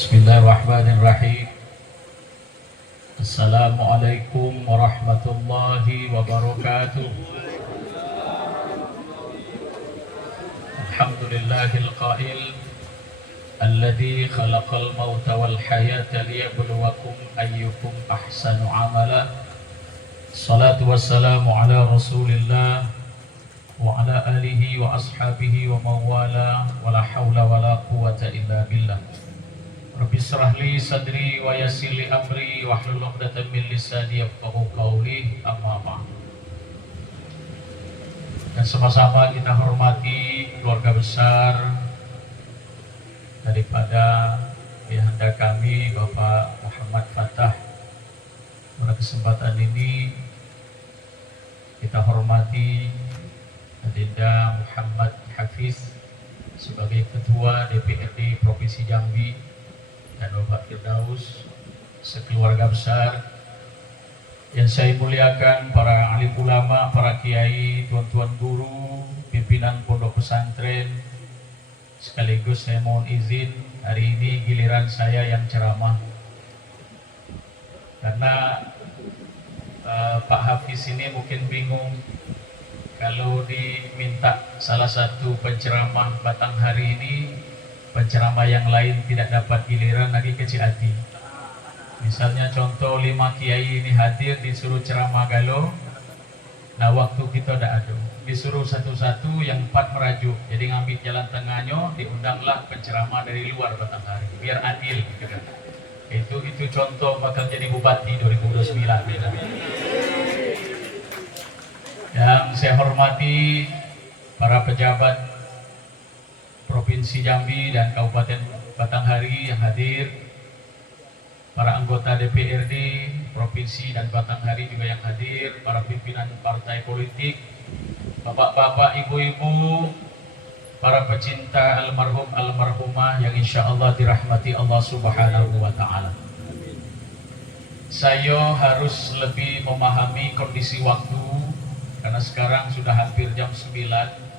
Bismillahirrahmanirrahim. Assalamualaikum warahmatullahi wabarakatuh. Alhamdulillahil qail alladzi khalaqal mauta wal hayata liyabluwakum ayyukum ahsanu amala. Salatu wassalamu ala Rasulillah wa ala alihi wa ashabihi wa mawala wa la hawla wa la quwwata illa billah. Rabbi shrah li sadri wa yassir li amri wa hlul 'uqdatam min lisani yafqahu qawli, amma ba'd. Dan sama-sama kita hormati keluarga besar daripada ayahanda kami Bapak Muhammad Fattah. Pada kesempatan ini kita hormati Adinda Muhammad Hafiz sebagai Ketua DPRD Provinsi Jambi, dan Bapak Firdaus sekeluarga besar yang saya muliakan, para alim ulama, para kiai, tuan-tuan guru, pimpinan pondok pesantren. Sekaligus saya mohon izin, hari ini giliran saya yang ceramah, karena Pak Hafiz ini mungkin bingung kalau diminta salah satu penceramah batang hari ini, penceramah yang lain tidak dapat giliran, lagi kecil hati. Misalnya contoh 5 kiai ini hadir disuruh ceramah galau, nah waktu kita tidak ada, disuruh satu-satu, yang 4 merajuk, jadi ngambil jalan tengahnya, diundanglah penceramah dari luar batang hari, biar adil gitu kan. Itu contoh bakal jadi bupati 2029 ya. Yang saya hormati para pejabat Provinsi Jambi dan Kabupaten Batanghari yang hadir, para anggota DPRD Provinsi dan Batanghari juga yang hadir, para pimpinan partai politik, bapak-bapak, ibu-ibu, para pecinta almarhum almarhumah yang insya Allah dirahmati Allah Subhanahu wa Ta'ala. Saya harus lebih memahami kondisi waktu karena sekarang sudah hampir jam 9.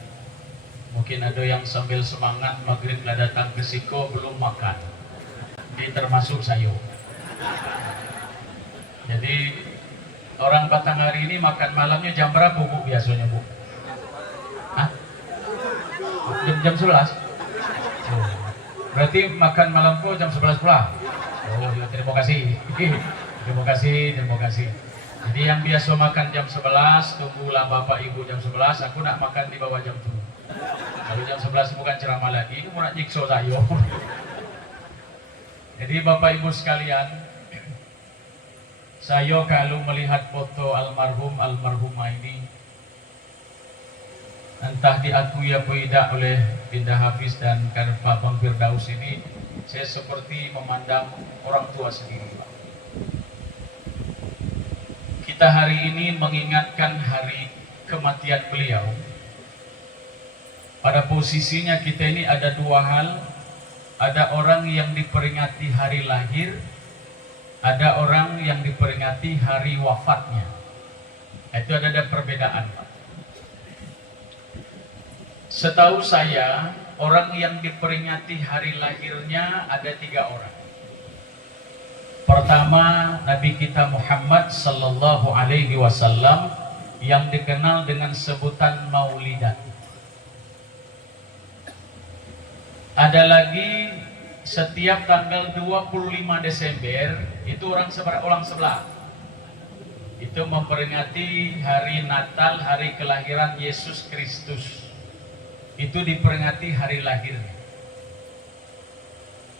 Mungkin ada yang sambil semangat maghrib lah datang ke Siko belum makan. Ini termasuk saya. Jadi orang Batanghari ini makan malamnya jam berapa Bu biasanya Bu? Hah? Jam 11? Berarti makan malam kok jam 11 pula? Oh ya, terima kasih. Terima kasih. Jadi yang biasa makan jam 11, tunggulah Bapak Ibu jam 11, aku nak makan di bawah jam 7. Kalau jam 11 bukan ceramah lagi, ini mau nak nyiksa saya. Jadi Bapak Ibu sekalian, saya kalau melihat foto almarhumah ini, entah diakui apa tidak oleh Dinda Hafiz dan Pak Bang Firdaus ini, saya seperti memandang orang tua sendiri. Kita hari ini mengingatkan hari kematian beliau. Pada posisinya kita ini ada 2 hal. Ada orang yang diperingati hari lahir, ada orang yang diperingati hari wafatnya. Itu ada perbedaan. Setahu saya, orang yang diperingati hari lahirnya ada 3 orang. Pertama, Nabi kita Muhammad sallallahu alaihi wasallam yang dikenal dengan sebutan Maulidan. Ada lagi setiap tanggal 25 Desember itu orang sebelah. Itu memperingati hari Natal, hari kelahiran Yesus Kristus. Itu diperingati hari lahirnya.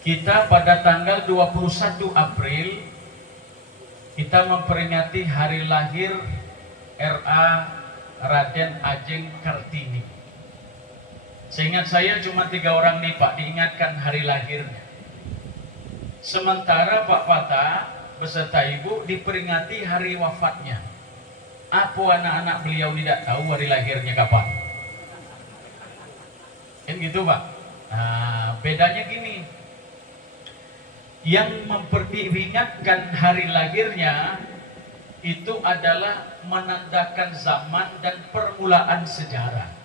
Kita pada tanggal 21 April kita memperingati hari lahir R.A. Raden Ajeng Kartini. Seingat saya cuma 3 orang nih Pak diingatkan hari lahirnya. Sementara Pak Fattah beserta Ibu diperingati hari wafatnya. Apa anak-anak beliau tidak tahu hari lahirnya kapan? Kan gitu Pak. Nah, bedanya gini. Yang memperingatkan hari lahirnya itu adalah menandakan zaman dan permulaan sejarah.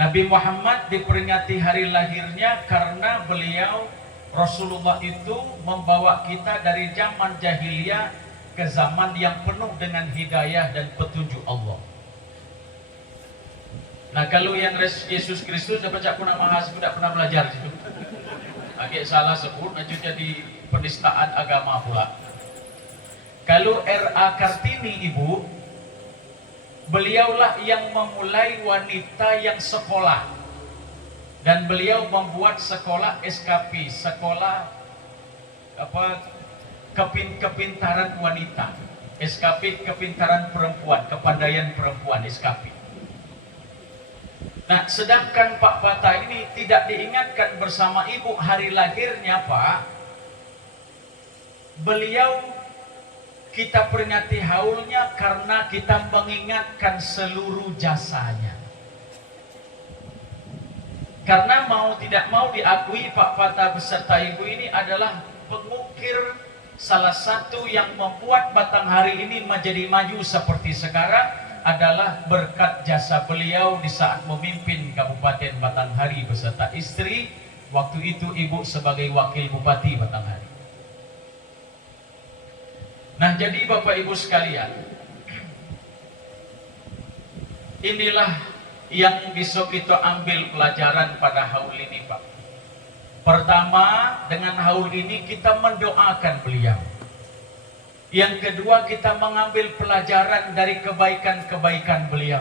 Nabi Muhammad diperingati hari lahirnya karena beliau Rasulullah itu membawa kita dari zaman jahiliyah ke zaman yang penuh dengan hidayah dan petunjuk Allah. Nah, kalau yang Yesus Kristus dapat cak pernah mahasiswa tidak pernah belajar itu. Agak salah sebut, nanti jadi penistaan agama pula. Kalau R.A. Kartini ibu, beliaulah yang memulai wanita yang sekolah. Dan beliau membuat sekolah SKP, sekolah kepintaran wanita, SKP kepintaran perempuan, kepandaian perempuan, SKP. Nah, sedangkan Pak Patah ini tidak diingatkan bersama ibu hari lahirnya, Pak. Beliau kita peringati haulnya karena kita mengingatkan seluruh jasanya. Karena mau tidak mau diakui Pak Patah beserta ibu ini adalah pengukir salah satu yang membuat Batanghari ini menjadi maju seperti sekarang adalah berkat jasa beliau di saat memimpin Kabupaten Batanghari beserta istri. Waktu itu ibu sebagai wakil Bupati Batanghari. Nah, jadi Bapak Ibu sekalian, inilah yang bisa kita ambil pelajaran pada haul ini, Pak. Pertama, dengan haul ini kita mendoakan beliau. Yang kedua, kita mengambil pelajaran dari kebaikan-kebaikan beliau.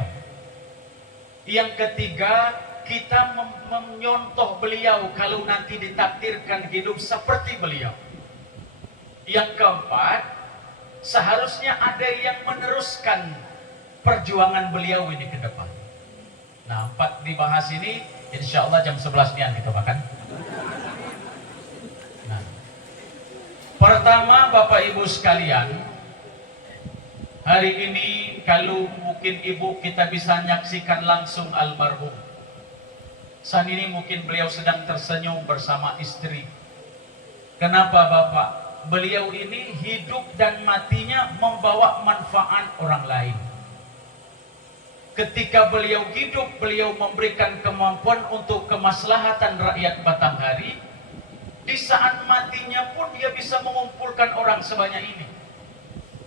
Yang ketiga, kita menyontoh beliau kalau nanti ditakdirkan hidup seperti beliau. Yang keempat, seharusnya ada yang meneruskan perjuangan beliau ini ke depan. Nah, 4 dibahas ini, insya Allah jam 11-nian kita makan. Nah, pertama Bapak Ibu sekalian, hari ini kalau mungkin Ibu kita bisa menyaksikan langsung almarhum. Saat ini mungkin beliau sedang tersenyum bersama istri. Kenapa Bapak? Beliau ini hidup dan matinya membawa manfaat orang lain. Ketika beliau hidup, beliau memberikan kemampuan untuk kemaslahatan rakyat Batanghari. Di saat matinya pun dia bisa mengumpulkan orang sebanyak ini.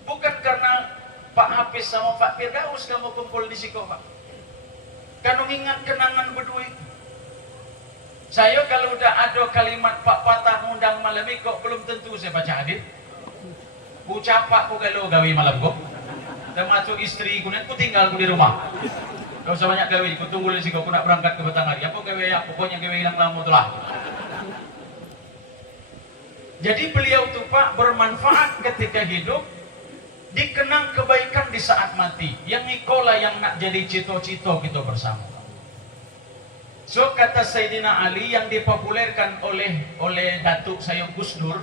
Bukan karena Pak Hafiz sama Pak Firdaus kamu kumpul di situ, Pak. Karena ingat kenangan berdua itu. Saya kalau udah ada kalimat Pak Patah undang malam ini kok belum tentu saya baca hadis. Ucap Pak ku kalau gawe malam kok. Termasuk istri ku nanti ku tinggal ku di rumah. Gak usah banyak gawe, ku tunggu di sini ku nak berangkat ke Batanghari. Apa gawe ya? Pokoknya gawe hilang lama itulah. Jadi beliau tuh Pak bermanfaat ketika hidup, dikenang kebaikan di saat mati. Yang ikolah yang nak jadi cito-cito kita bersama. So kata Sayyidina Ali yang dipopulerkan oleh Datuk saya Gus Dur.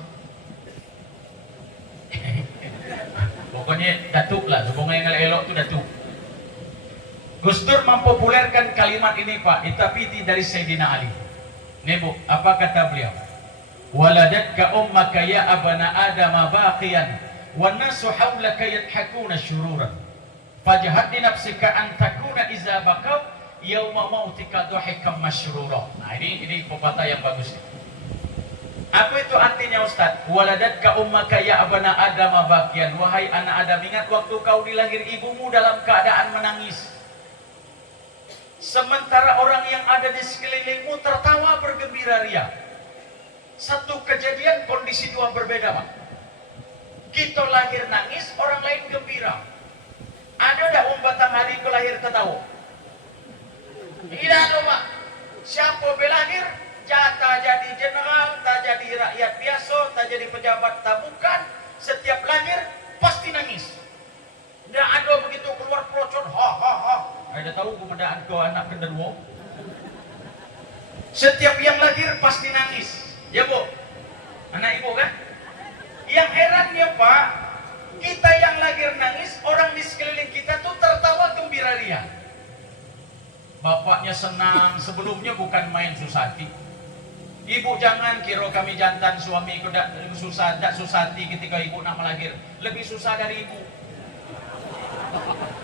Pokoknya Datuk lah, sebenarnya yang elok itu Datuk. Gus Dur mempopulerkan kalimat ini Pak, tapi dari Sayyidina Ali. Nih Bu, apa kata beliau? Waladatka ummaka ya abana adama baqiyan wan nasu hawlaka yadhakuna syururan. Fajhad di nafsika an takuna iza baqaw yauma mautika dhahikam masyrura. Nah, ini pepatah yang bagus. Apa itu artinya Ustaz? Waladatka ummaka ya abana adama baqiyan. Wahai anak Adam, ingat waktu kau dilahir ibumu dalam keadaan menangis. Sementara orang yang ada di sekelilingmu tertawa bergembira ria. Satu kejadian kondisi dua berbeda, Pak. Kita lahir nangis, orang lain gembira. Ada tak Batanghari ke lahir tertawa? Tidak ada, Pak. Siapa belahir, jatah jadi general, tak jadi rakyat biasa, tak jadi pejabat, tak bukan. Setiap lahir pasti nangis. Tidak ada begitu keluar pelocor, ha ha ha. Ada tahu kemudahan kau anak genderuwo? Setiap yang lahir pasti nangis. Ya Bu, anak ibu kan? Yang herannya Pak, kita yang lahir nangis, orang di sekeliling kita tuh tertawa gembira ria. Bapaknya senang, sebelumnya bukan main susati. Ibu jangan kira kami jantan suami susah, tak susati ketika ibu nak melahir. Lebih susah dari ibu.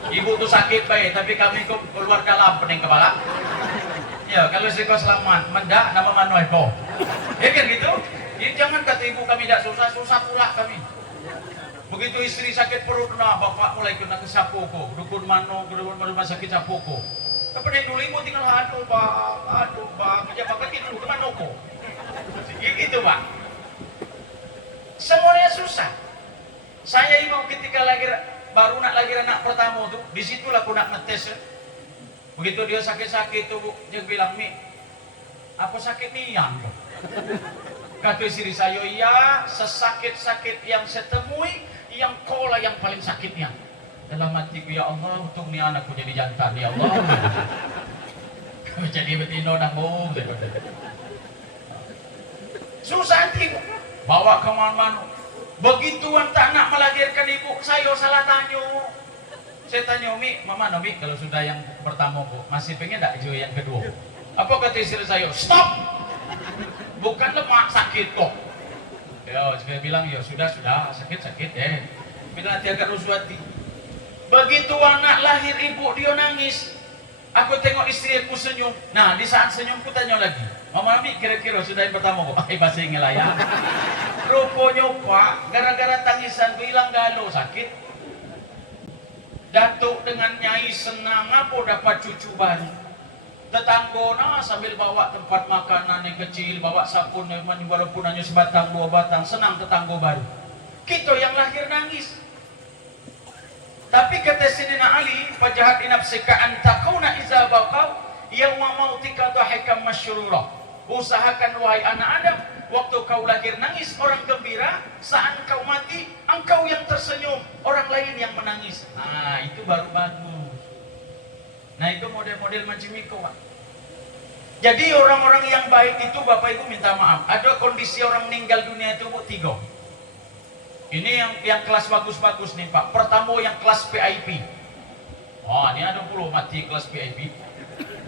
Ibu tuh sakit baik, tapi kami kok keluar dalam pening kepala. Ya, kalau si kau selamat, mendak nama Manoy kau. Ya kan gitu? Ya, jangan kata ibu kami tidak susah, susah pula kami. Begitu istri sakit perut, nah bapak mulai kena ke Sapoko, dukun mano, dukun rumah sakit Sapoko. Tapi dulu ibu tinggal aduh bang, pejabat kaki dulu ke Manoko. Gitu bang. Semuanya susah. Saya ibu ketika baru nak lahir anak pertama tuh, disitulah aku nak ngetes. Begitu dia sakit-sakit tuh, dia bilang, Mi, apa sakit nih yang? Kata istri saya, iya, sesakit-sakit yang saya temui, yang kau lah yang paling sakitnya. Dalam hatiku, ya Allah, untung nih anakku jadi jantan, ya Allah. Jadi betina nanggung. Susah hati, bawa kemana-mana. Begitu tak nak melahirkan ibu, saya salah tanya. Saya tanya Umi, mama Nomi, kalau sudah yang pertama bu, masih pengen tak juga yang kedua? Apa kata istri saya? Stop! Bukan lemak sakit kok. Ya, saya bilang ya sudah sakit ya. Bila hati agak rusuh hati. Begitu anak lahir ibu dia nangis. Aku tengok istri aku senyum. Nah di saat senyum aku tanya lagi, mama Nomi kira-kira sudah yang pertama kok? Bahasa ngelayang. Rupanya pak, gara-gara tangisan bilang galau sakit. Datuk dengan Nyai senang apa dapat cucu baru. Tetangga sambil bawa tempat makanan yang kecil, bawa sabun walaupun hanya sebatang dua batang, senang tetangga baru. Kita yang lahir nangis. Tapi kata Sayyidina Ali, fajahat nafsika an takuna iza baqau yawma mautika dhahikam masyrura. Usahakan wahai anak Adam, waktu kau lahir nangis orang gembira, saat kau mati engkau yang tersenyum, orang lain yang menangis. Nah itu baru bagus. Nah itu model-model macam itu Pak. Jadi orang-orang yang baik itu Bapak Ibu minta maaf, ada kondisi orang meninggal dunia itu Bu 3. Ini yang kelas bagus-bagus nih Pak. Pertama yang kelas VIP. Oh ini ada puluh mati kelas VIP.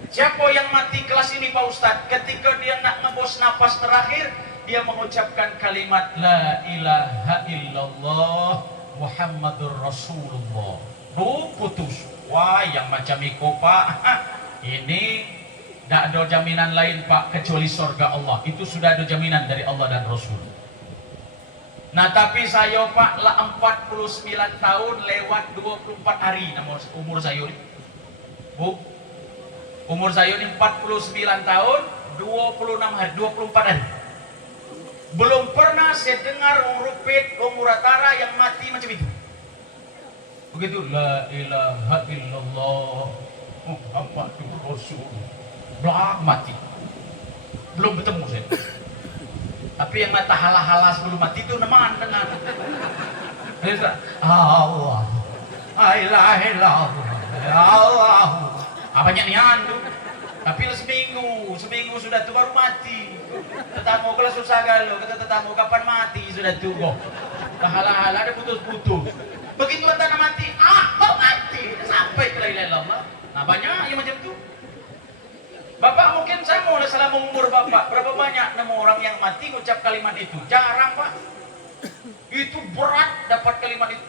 Siapa yang mati kelas ini Pak Ustadz? Ketika dia nak ngebos napas terakhir, dia mengucapkan kalimat La ilaha illallah Muhammadur Rasulullah. Putus. Wah yang macam itu Pak. Ini tidak ada jaminan lain Pak kecuali surga Allah. Itu sudah ada jaminan dari Allah dan Rasul. Nah tapi saya Pak lah 49 tahun lewat 24 hari umur saya ini. Bu, umur saya ini 49 tahun 26 hari, 24 hari. Belum pernah saya dengar orang Rupit, orang Muratara yang mati macam itu. Begitu La ilaha illallah Muhammadur Rasulullah. Blak mati. Belum bertemu saya. Tapi yang mata hala-hala sebelum mati itu neman dengan Allah. La ilaha Allah. Banyak nian tuh. Tapi seminggu sudah tuh baru mati. Tetamu kalau susah galau, kata tetamu kapan mati sudah tuh kok. Hala-hala ada putus-putus. Begitu antara mati, mati sampai ke la ilaha illallah. Nah banyak yang macam itu. Bapak mungkin saya mau selama umur Bapak berapa banyak nemu orang yang mati ngucap kalimat itu? Jarang Pak. Itu berat dapat kalimat itu.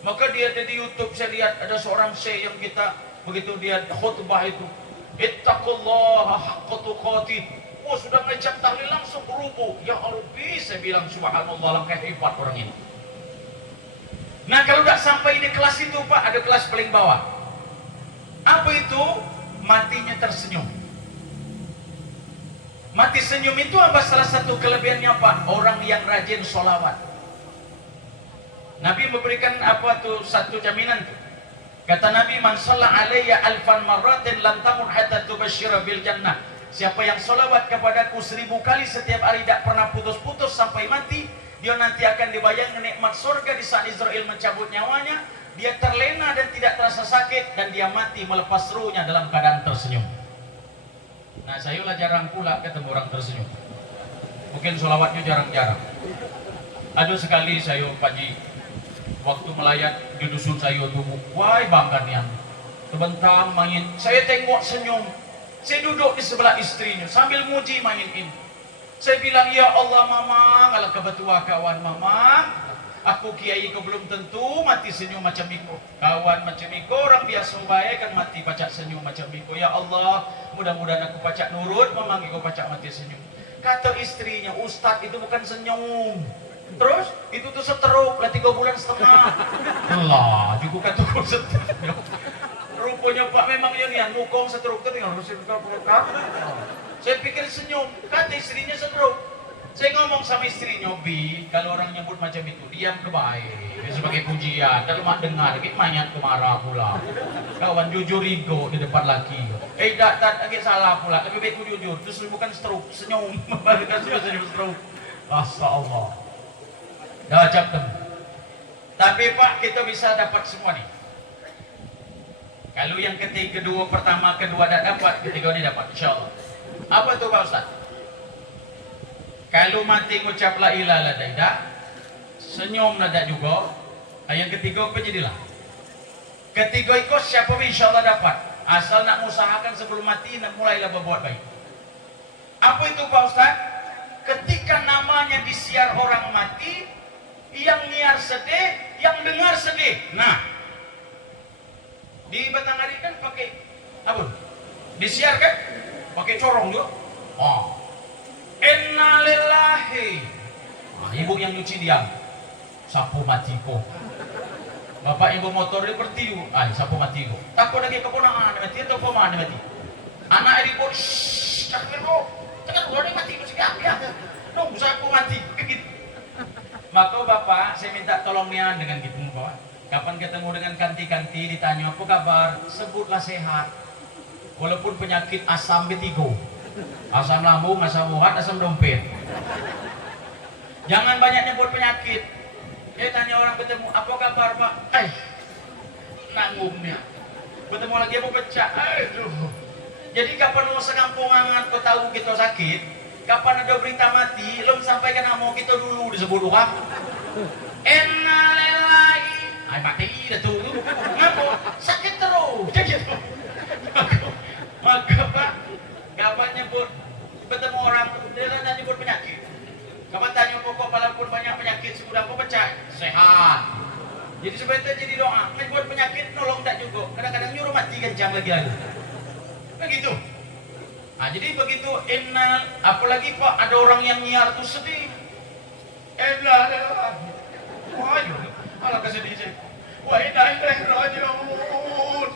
Maka dia ada di YouTube saya lihat ada seorang syekh yang kita begitu dia khutbah itu, ittaqullaha haqqa tuqatih. Oh sudah ngecap tahlil langsung berubah. Ya Rabbi saya bilang subhanallah langkah hebat orang ini. Nah kalau tidak sampai di kelas itu Pak ada kelas paling bawah. Apa itu? Matinya tersenyum. Mati senyum itu apa salah satu kelebihannya Pak? Orang yang rajin sholawat. Nabi memberikan apa tuh satu jaminan tuh. Kata Nabi, man shalla alayya alfan marratin lam tamun hatta tubashshira bil jannah. Siapa yang sholawat kepadaku 1000 kali setiap hari tidak pernah putus-putus sampai mati, dia nanti akan dibayangkan nikmat surga di saat Israel mencabut nyawanya. Dia terlena dan tidak terasa sakit dan dia mati melepas ruhnya dalam keadaan tersenyum. Nah saya lah jarang pula ketemu orang tersenyum. Mungkin sholawatnya jarang-jarang. Ada sekali saya Pak Ji, waktu melayat di dusun saya dulu, wah bangga nih, sebentar main, saya tengok senyum, saya duduk di sebelah istrinya sambil muji main ini. Saya bilang ya Allah Mamang, ala kebetua kawan Mamang. Aku kiai ko belum tentu mati senyum macam itu. Kawan macam itu orang biasa baik kan mati pacak senyum macam itu. Ya Allah, mudah-mudahan aku pacak nurut memanggil ko pacak mati senyum. Kata istrinya, Ustadz itu bukan senyum. Terus itu tuh stroke lah 3 bulan setengah. Lah, juga kata gue stroke. Rupanya Pak memang yang nukong stroke itu tinggal harus saya pikir senyum, kata istrinya stroke. Saya ngomong sama istrinya, Bi, kalau orang nyebut macam itu, diam ke baik. Sebagai pujian, kalau mak dengar, mayat kemarah pula. Kawan jujur ego di depan laki. Tak agak salah pula, lebih baik ku jujur. Terus bukan stroke, senyum. Balikan sudah senyum stroke. Masya Allah. Dah macam. Tapi Pak, kita bisa dapat semua nih. Kalau yang ketiga, kedua, pertama, kedua tak dapat, ketiga ini dapat, insya Allah. Apa itu Pak Ustaz? Kalau mati ngucap la ilaha illallah, senyum nada juga. Yang ketiga apa jadilah? Ketiga ikut siapa pun insya Allah dapat. Asal nak usahakan sebelum mati nak mulailah berbuat baik. Apa itu Pak Ustaz? Ketika namanya disiar orang mati, yang nyiar sedih, yang dengar sedih. Nah, di Batanghari kan pakai apa? Disiar kan? Pakai corong juga. Oh. Innalillahi. Nah, ibu yang nyuci diam. Sapu mati ko. Bapak ibu motor dia bertiu. Sapu mati ko. Takut lagi keponakan mati atau pemain mati. Anak ibu shh, jangan ko. Jangan luar dia mati mesti ya. Dong sapu mati. Begitu. Maka Bapak saya minta tolong nian dengan gitu Bapak. Kapan ketemu dengan kanti-kanti ditanya apa kabar, sebutlah sehat. Walaupun penyakit asam betigo. Asam lambung, asam urat, asam dompet. Jangan banyak nyebut penyakit. Tanya orang ketemu, apa kabar Pak? Nanggungnya. Ketemu lagi apa pecah? Jadi kapan mau sekampungan kau tahu kita sakit, kapan ada berita mati, lo sampaikan nama kita dulu disebut orang. Innalillahi. Mati dah tu. Ngapa? Sakit terus. Gitu. Maka Pak, kapan nyebut bertemu orang, dia tanya nyebut penyakit. Kapan tanya pokok walaupun banyak penyakit sudah apa pecah, sehat. Jadi sebenarnya jadi doa, nyebut penyakit nolong tak juga. Kadang-kadang nyuruh mati kencang lagi. Begitu. Nah, jadi begitu innal, apalagi Pak ada orang yang nyiar tuh sedih. Wah, alah kesedih sih. Wa inna ilaihi raji'un.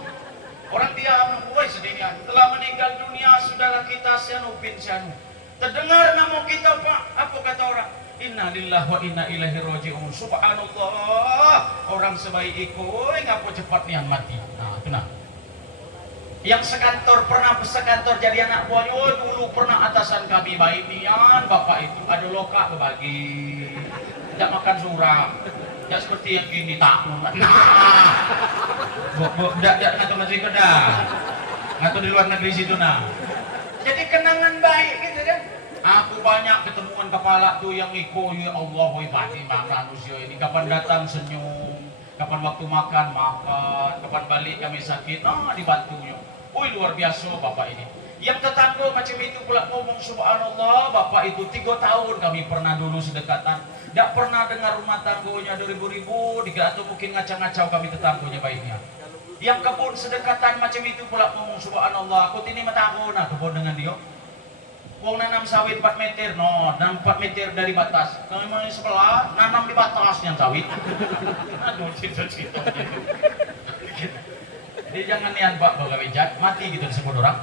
Orang diam, woi sedihnya. Telah meninggal dunia saudara kita Sianu bin Sianu. Terdengar nama kita Pak, apa kata orang? Inna lillahi wa inna ilaihi raji'un. Subhanallah. Orang sebaik itu, ngapa cepat nih yang mati. Nah, kenapa? Yang sekantor pernah sekantor jadi anak buahnya, oh dulu pernah atasan kami baik nian, bapak itu ada loka berbagi, tidak makan suram, tidak seperti yang gini takut. Nah, tidak ngatur masih kedah, ngatur di luar negeri situ nah. Jadi kenangan baik gitu kan. Aku banyak ketemuan kepala tuh yang iko, ya Allah, woi pasti manusia ini kapan datang senyum, kapan waktu makan, kapan balik kami sakit, dibantunya. Woi luar biasa bapak ini. Yang tetangga macam itu pula ngomong subhanallah, bapak itu 3 tahun kami pernah dulu sedekatan. Tidak pernah dengar rumah tangganya 2000-2000, atau mungkin ngacau-ngacau kami tetangganya baiknya. Yang kebun sedekatan macam itu pula ngomong subhanallah, aku ini matanggo nah kebun dengan dia. Wong nanam sawit 4 meter, nanam 4 meter dari batas. Kami mau sebelah, nanam di batas yang sawit. Aduh, cita-cita gitu. Jadi jangan nian Pak bawa bejat, mati gitu disebut orang.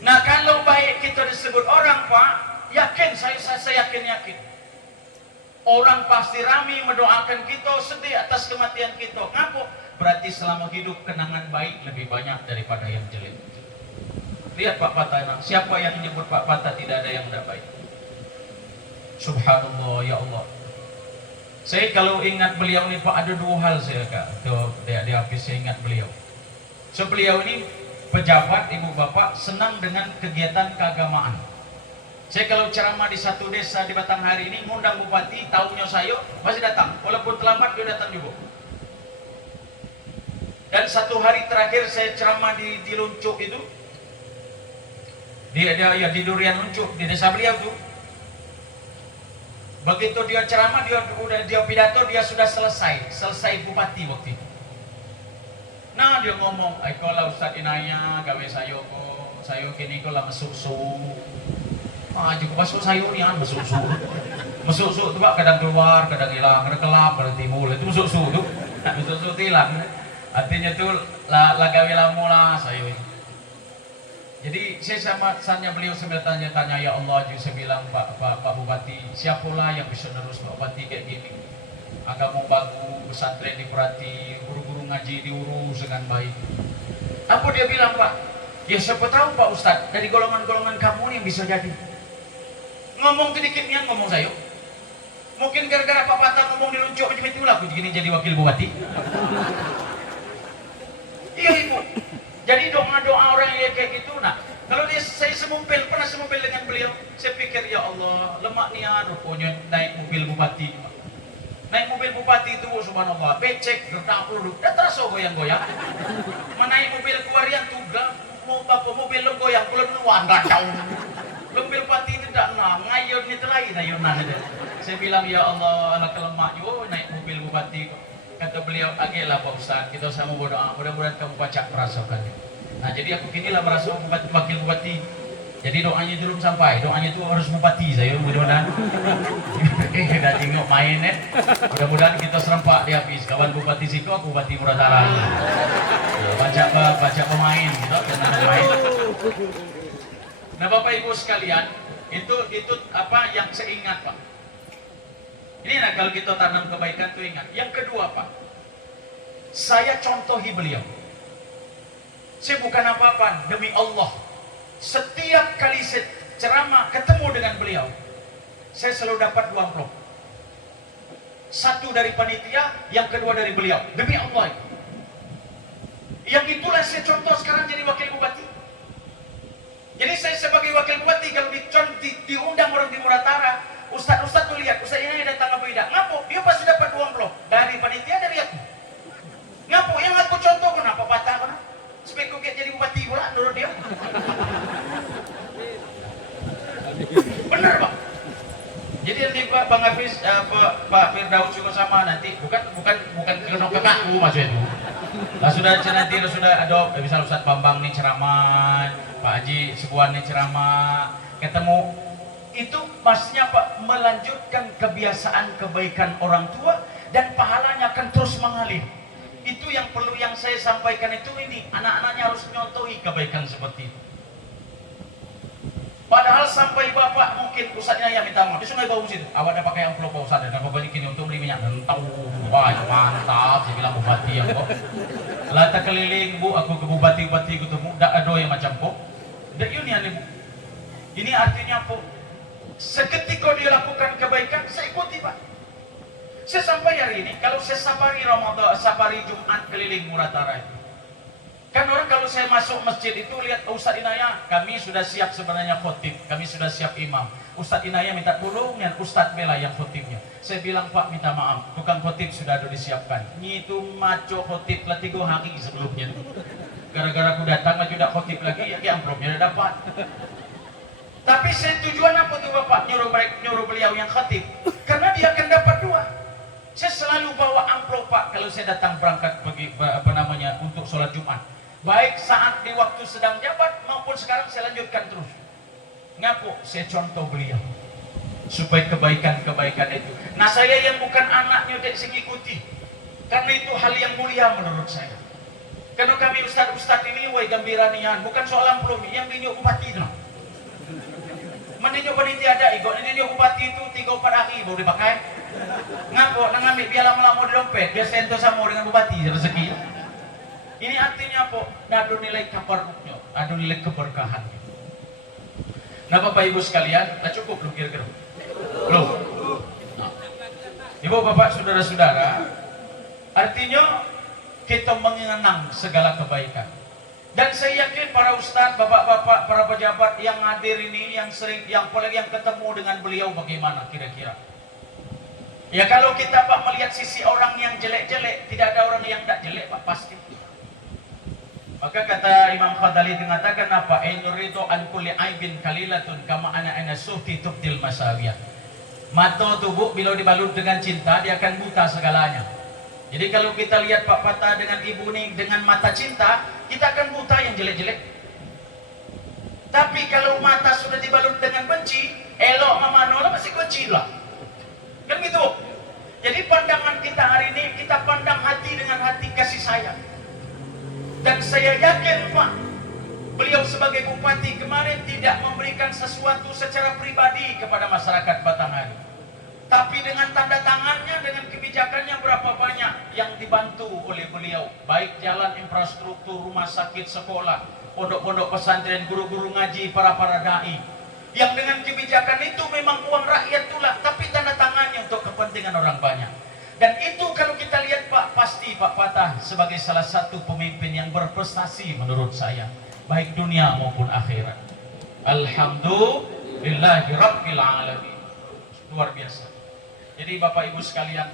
Nah kalau baik kita disebut orang Pak, yakin saya yakin. Orang pasti ramai mendoakan kita, sedih atas kematian kita. Ngapa? Berarti selama hidup kenangan baik lebih banyak daripada yang jelek. Lihat Pak Patah, siapa yang menyebut Pak Patah tidak ada yang tidak baik. Subhanallah ya Allah. Saya kalau ingat beliau ini Pak, ada 2 hal saya di habis saya ingat beliau. So beliau ini pejabat ibu bapak senang dengan kegiatan keagamaan. Saya kalau ceramah di satu desa di Batanghari ini ngundang bupati, tahunya saya pasti datang, walaupun terlambat dia datang juga. Dan 1 hari terakhir saya ceramah di Luncuk itu, di Durian Luncuk di desa beliau tuh. Begitu dia ceramah, dia pidato, dia sudah selesai bupati waktu itu. Nah dia ngomong, kalau Ustaz Inaya gawe saya kini kok lah masuk. Maju ke masuk sayurian, masuk tuh Pak, kadang keluar, kadang hilang, kadang kelap, kadang timur, itu masuk tuh, masuk hilang. Artinya tuh lagawi lamu lah sayur. Jadi saya sama tanya beliau sambil tanya-tanya, ya Allah, jadi saya bilang Pak Bupati, siapalah yang bisa terus Pak Bupati kayak gini? Agama bagus, pesantren diperhati, guru-guru ngaji diurus dengan baik. Apa dia bilang Pak? Ya siapa tahu Pak Ustadz, dari golongan-golongan kamu yang bisa jadi. Ngomong sedikitnya ngomong saya. Mungkin gara-gara Pak Pata ngomong diluncuk macam itulah aku gini jadi wakil bupati. Iya Ibu. Jadi doa-doa orang yang kayak gitu, nah kalau saya pernah semumpil dengan beliau, saya pikir ya Allah, lemak niat rupanya naik mobil bupati. Naik mobil bupati itu subhanallah, becek, gertak udah terasa goyang-goyang. Menaik mobil kuarian tuh, mobil lo goyang, pulang duluan, gak jauh. Mobil bupati itu tidak ngayun itu lain, ayunan itu. Saya bilang ya Allah, anak lemak yo naik mobil bupati. Kata beliau, agelah Pak Ustaz, kita sama berdoa, mudah-mudahan kamu baca merasakannya. Nah jadi aku kinilah merasa wakil bupati. Jadi doanya belum sampai, doanya itu harus bupati saya mudah-mudahan. Kita tengok main mudah-mudahan kita serempak di habis. Kawan bupati Siko, bupati Muratara. Baca pemain gitu, tenang pemain. Nah Bapak Ibu sekalian, itu apa yang saya ingat Pak. Ini nah kalau kita tanam kebaikan tuh ingat. Yang kedua Pak, saya contohi beliau. Saya bukan apa-apa, demi Allah. Setiap kali saya ceramah ketemu dengan beliau, saya selalu dapat 2 amplop. Satu dari panitia, yang kedua dari beliau. Demi Allah. Yang itulah saya contoh sekarang jadi wakil bupati. Jadi saya sebagai wakil bupati kalau diundang orang di Muratara, Ustadz tuh lihat, Ustadz ini datang apa tidak? Ngapu, dia pasti dapat 2 amplop. Dari panitia, dari aku. Ngapu, yang aku contoh kenapa patah kan? Supaya kau jadi bupati pula, menurut dia. Benar Pak. Jadi nanti Bang Hafiz, Pak Firdaus juga sama nanti, bukan kena kakakku maksudnya itu. Lah sudah nanti sudah ada, misal Ustadz Bambang nih ceramah, Pak Haji Sebuan nih ceramah, ketemu. Itu maksudnya Pak melanjutkan kebiasaan kebaikan orang tua dan pahalanya akan terus mengalir. Itu yang perlu yang saya sampaikan itu ini, anak-anaknya harus menyontohi kebaikan seperti itu. Padahal sampai bapak mungkin Ustadznya yang minta maaf di Sungai Bau situ, awak ada pakai amplop Pak Ustadz dan bapak ini untuk beli minyak dan tahu, wah mantap, saya bilang bupati yang kok. Lata keliling Bu, aku ke bupati ketemu, tidak ada yang macam kok. Dan ini Bu. Ini artinya Bu, seketika dia lakukan kebaikan, saya ikuti Pak. Saya sampai hari ini, kalau saya safari Ramadan, safari Jumat keliling Muratara itu. Kan orang kalau saya masuk masjid itu lihat Ustadz Inaya, kami sudah siap sebenarnya khotib, kami sudah siap imam. Ustadz Inaya minta tolong dan Ustadz Bela yang khotibnya. Saya bilang Pak minta maaf, tukang khotib sudah ada disiapkan. Ini itu maco khotib lah 3 hari sebelumnya. Gara-gara aku datang maju tidak khotib lagi, ya amplopnya udah dapat. Tapi saya tujuan apa tuh Bapak nyuruh beliau yang khotib? Karena dia akan dapat 2. Saya selalu bawa amplop Pak kalau saya datang berangkat pergi untuk sholat Jumat. Baik saat di waktu sedang jabat maupun sekarang saya lanjutkan terus. Ngaku saya contoh beliau supaya kebaikan itu. Nah saya yang bukan anaknya tidak mengikuti, karena itu hal yang mulia menurut saya. Karena kami ustadz ini woi gembira nian, bukan soal amplop yang dinyuk bupati itu. Meninjau panitia ada ikut meninjau bupati itu 3-4 hari baru dipakai. Ngaku ngambil biar lama-lama di dompet, biar sento sama dengan bupati rezeki. Ini artinya apa? Ada nilai kabaruknya, ada nilai keberkahan. Nah Bapak Ibu sekalian, cukup belum kira-kira? Belum. Nah. Ibu Bapak Saudara-saudara, artinya kita mengenang segala kebaikan. Dan saya yakin para ustadz, bapak-bapak, para pejabat yang hadir ini, yang ketemu dengan beliau bagaimana kira-kira? Ya kalau kita Pak melihat sisi orang yang jelek-jelek, tidak ada orang yang tidak jelek Pak pasti. Maka kata Imam Ghazali mengatakan apa? Ainuridu an kulli aibin kalilatun kama ana suhti tubdil masawiyah. Mata tubuh bila dibalut dengan cinta dia akan buta segalanya. Jadi kalau kita lihat Pak Pata dengan Ibu nih dengan mata cinta, kita akan buta yang jelek-jelek. Tapi kalau mata sudah dibalut dengan benci, elok mamano lah masih benci lah. Kan gitu. Jadi pandangan kita hari ini, kita pandang hati dengan hati kasih sayang. Dan saya yakin Pak, beliau sebagai bupati kemarin tidak memberikan sesuatu secara pribadi kepada masyarakat Batanghari. Tapi dengan tanda tangannya, dengan kebijakannya berapa banyak yang dibantu oleh beliau. Baik jalan, infrastruktur, rumah sakit, sekolah, pondok-pondok pesantren, guru-guru ngaji, para da'i. Yang dengan kebijakan itu memang uang rakyat itulah, tapi tanda tangannya untuk kepentingan orang banyak. Dan itu kalau kita lihat Pak, pasti Pak Patah sebagai salah satu pemimpin yang berprestasi menurut saya, baik dunia maupun akhirat. Alhamdulillahi Rabbil Alamin. Luar biasa. Jadi Bapak Ibu sekalian,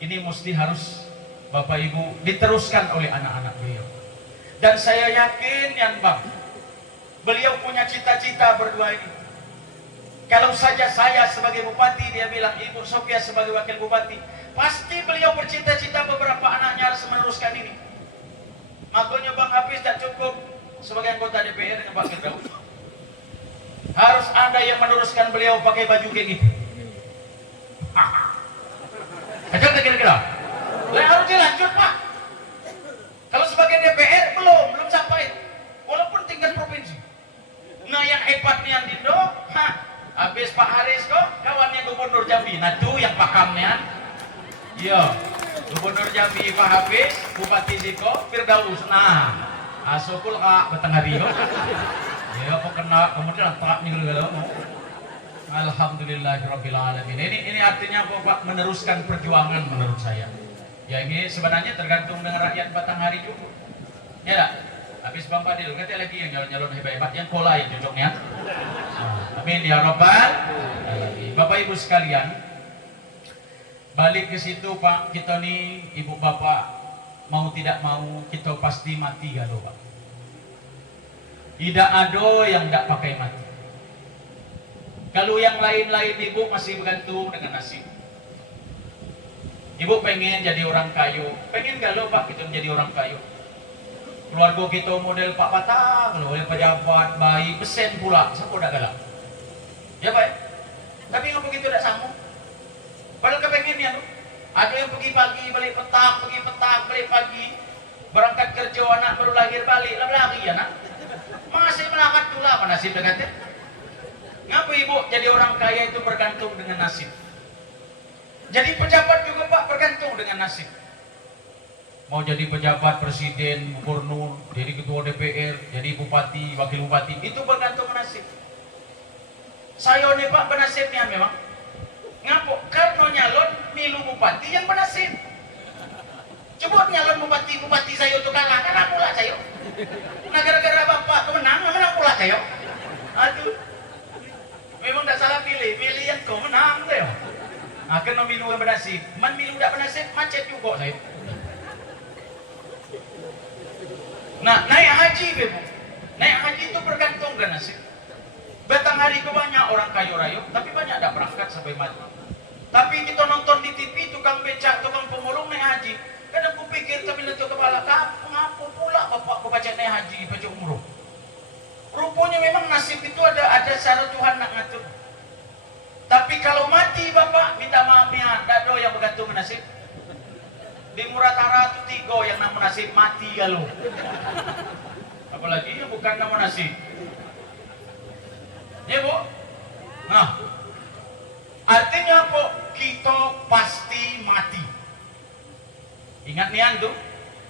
ini mesti harus Bapak Ibu diteruskan oleh anak-anak beliau. Dan saya yakin yang Bang, beliau punya cita-cita berdua ini. Kalau saja saya sebagai bupati, dia bilang Ibu Sofia sebagai wakil bupati, pasti beliau bercita-cita beberapa anaknya harus meneruskan ini. Makanya Bang Hafiz tak cukup sebagai anggota DPR dengan Pak Firdaus. Harus ada yang meneruskan beliau pakai baju kayak gitu. Kacau tak kira-kira? Lah harus dilanjut Pak. Kalau sebagai DPR belum sampai, walaupun tingkat provinsi. Nah yang hebatnya Dindo, habis Pak Haris kok kawannya Gubernur Jambi. Nah itu yang pakamnya. Iya, Gubernur Jambi Pak Hafiz, Bupati Ziko, Firdaus. Nah, asokul kak Batanghari kok. Ya kok kena kemudian tak nih kalau Alhamdulillahirabbil alamin. Ini artinya apa Pak? Meneruskan perjuangan menurut saya. Ya ini sebenarnya tergantung dengan rakyat Batanghari juga. Ya tak? Habis Bang Fadil, nanti lagi yang nyalon-nyalon hebat-hebat, yang kola yang cocoknya. Amin ya Rabbal alamin. Bapak Ibu sekalian, balik ke situ Pak, kita nih Ibu Bapak mau tidak mau kita pasti mati galau Pak. Tidak ada yang tidak pakai mati. Kalau yang lain-lain Ibu masih bergantung dengan nasib. Ibu pengen jadi orang kaya, pengen galau Pak kita menjadi orang kaya. Keluarga kita model Pak Patah, model pejabat, bayi, pesen pula, siapa udah galau? Ya Pak, tapi nggak begitu tidak sanggup. Padahal kepengennya tuh, ada yang pergi pagi, balik petang, pergi petang, balik pagi, berangkat kerja, anak baru lahir balik, lagi ya nak. Masih melakat pula apa nasib dekatnya? Ngapa Ibu jadi orang kaya itu bergantung dengan nasib? Jadi pejabat juga Pak bergantung dengan nasib. Mau jadi pejabat, presiden, gubernur, jadi ketua DPR, jadi bupati, wakil bupati, itu bergantung nasib. Saya nih Pak bernasibnya memang. Ngapa? Karena nyalon milu bupati yang bernasib. Coba nyalon bupati saya itu kalah, kan pula saya. Nah gara-gara Bapak kemenang pula saya. Aduh. Memang tak salah pilih yang kau menang deh. Akan memilu yang bernasib, milu tak bernasib macet juga saya. Nah naik haji Ibu, naik haji itu bergantung dengan nasib. Batanghari itu banyak orang kaya raya, tapi banyak tak berangkat sampai mati. Tapi kita nonton di TV tukang becak, tukang pemulung naik haji. Kadang aku pikir tapi lentuk kepala, ngapa pula Bapak baca naik haji baca umroh. Rupanya memang nasib itu ada cara Tuhan nak ngatur. Tapi kalau mati Bapak, minta maaf ya, tak ada yang bergantung nasib. Di Muratara itu 3 yang nama nasib mati kalau. Apalagi yang bukan nama nasib. Ya Bu? Nah, artinya apa? Kita pasti mati. Ingat nih antum?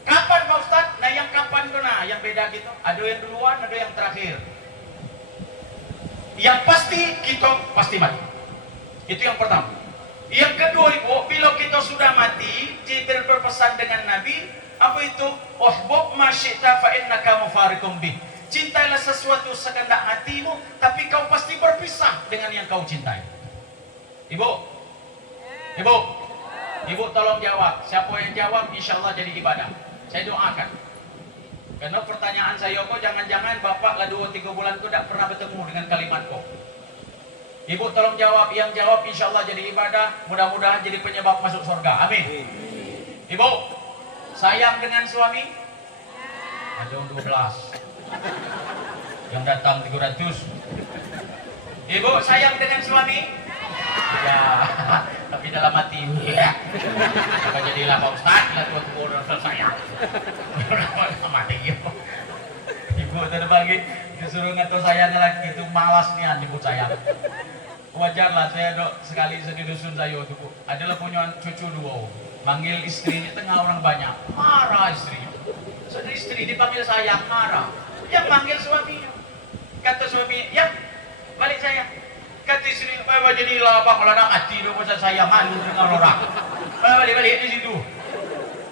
Kapan Pak Ustadz? Nah yang kapan tuh nah? Yang beda gitu. Ada yang duluan, ada yang terakhir. Yang pasti kita pasti mati. Itu yang pertama. Yang kedua Ibu, bila kita sudah mati, kita berpesan dengan Nabi, apa itu? Uhbub ma syi'ta fa innaka mufariqum bih. Cintailah sesuatu sekehendak hatimu, tapi kau pasti berpisah dengan yang kau cintai. Ibu, Ibu tolong jawab. Siapa yang jawab, insya Allah jadi ibadah. Saya doakan. Karena pertanyaan saya kok jangan-jangan Bapak lah 2-3 bulan itu tidak pernah bertemu dengan kalimat kok. Ibu tolong jawab. Yang jawab insya Allah jadi ibadah. Mudah-mudahan jadi penyebab masuk surga. Amin. Ibu, sayang dengan suami? Ada 12. Yang datang 300. Ibu sayang dengan suami? Ya, tapi dalam hati ya. Apa jadilah Pak Ustaz, lah tua-tua orang sayang. Mati ibu. Ibu tadi pagi disuruh ngatur sayang lagi itu malas nih ibu sayang. Wajar lah saya dok sekali di dusun saya itu bu. Adalah punya cucu dua. Manggil istrinya tengah orang banyak, marah istrinya. Sudah istri dipanggil sayang marah. Yang manggil suaminya. Kata suami, ya balik saya. Kata istri, apa jadilah bang kalau nak hati dulu pasal saya malu dengan orang. Balik di situ.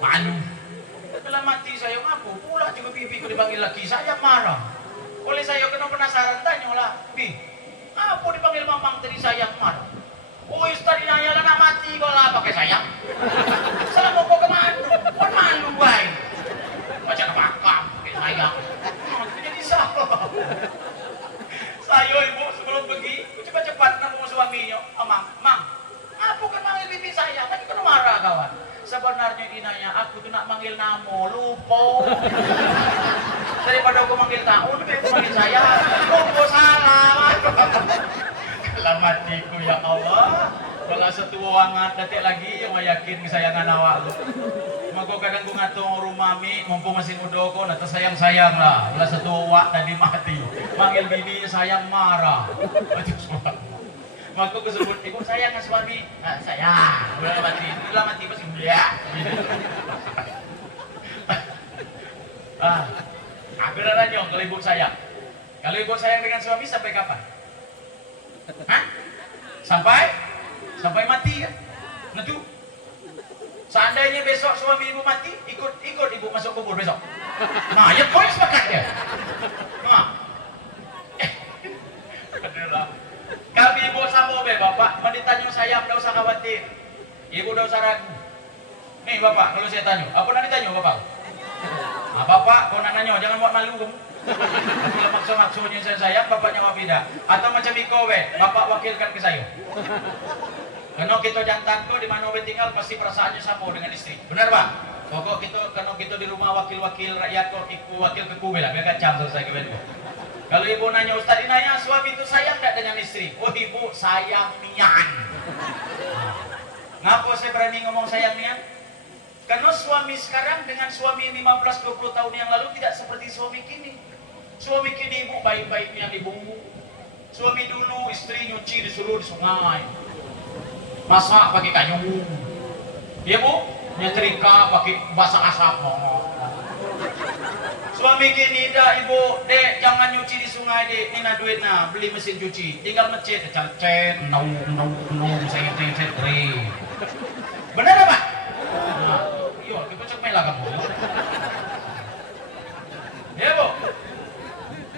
Malu. Dalam hati saya ngaku pula juga bibiku dipanggil laki saya marah. Oleh saya kena penasaran tanyalah, bi, apa dipanggil mamang tadi sayang marah? Oh istri nanya lah nak mati kau lah pakai sayang. Salah mau kau kemana? Kau malu baik. Macam makam pakai sayang. Jadi salah. Saya ibu sebelum pergi cepat-cepat nemu suaminya, mang, apa kan manggil bibi saya? Tadi kan marah kawan. Sebenarnya dinanya aku tuh nak manggil namo, lupa. Daripada aku manggil tahun, aku manggil saya, lupa salah. Dalam hatiku ya Allah, kalau setua hangat detik lagi yang yakin kesayangan awak lu. Maka kadang aku ngatung rumah mi, mumpung masih muda kau, nanti sayang lah. Kalau setua tadi mati, manggil bibi sayang marah. Maka aku sebut, ibu sayang nggak suami? Nah, sayang. Udah mati pasti mulia. Aku udah nanya kalau ibu sayang. Kalau ibu sayang dengan suami sampai kapan? Hah? Sampai mati ya? Nah tuh. Seandainya besok suami ibu mati, ikut ibu masuk kubur besok. Nah, ya kau sepakat ya? Nah. Adalah. Kami ibu sama bapak, menitanya saya tidak usah khawatir. Ibu tidak usah ragu. Nih bapak, kalau saya tanya, apa nanti tanya bapak? Nah, bapak, kau nak nanya, jangan buat malu kamu. Kalau maksud-maksudnya saya sayang, bapak jawab tidak. Atau macam ikowe, bapak wakilkan ke saya. Karena kita jantan kok di mana we tinggal pasti perasaannya sama dengan istri. Benar pak? Pokok kita karena kita di rumah wakil-wakil rakyat kok wakil ke kubel lah, biar kacam selesai ke berdua. Kalau ibu nanya Ustaz nanya suami itu sayang tidak dengan istri? Oh ibu sayang nian. Ngapa saya berani ngomong sayang nian? Karena suami sekarang dengan suami 15-20 tahun yang lalu tidak seperti suami kini. Suami kini ibu baik-baiknya ibu. Suami dulu istri nyuci disuruh di sungai. Masak pakai kayu. Iya bu? Nyetrika pakai basah asap. Suami kini dah ibu, dek jangan nyuci di sungai dek, ini duit nah beli mesin cuci, tinggal mencet, cet, saya benar apa? Nah, iya, kita cek melah kamu. Ya bu,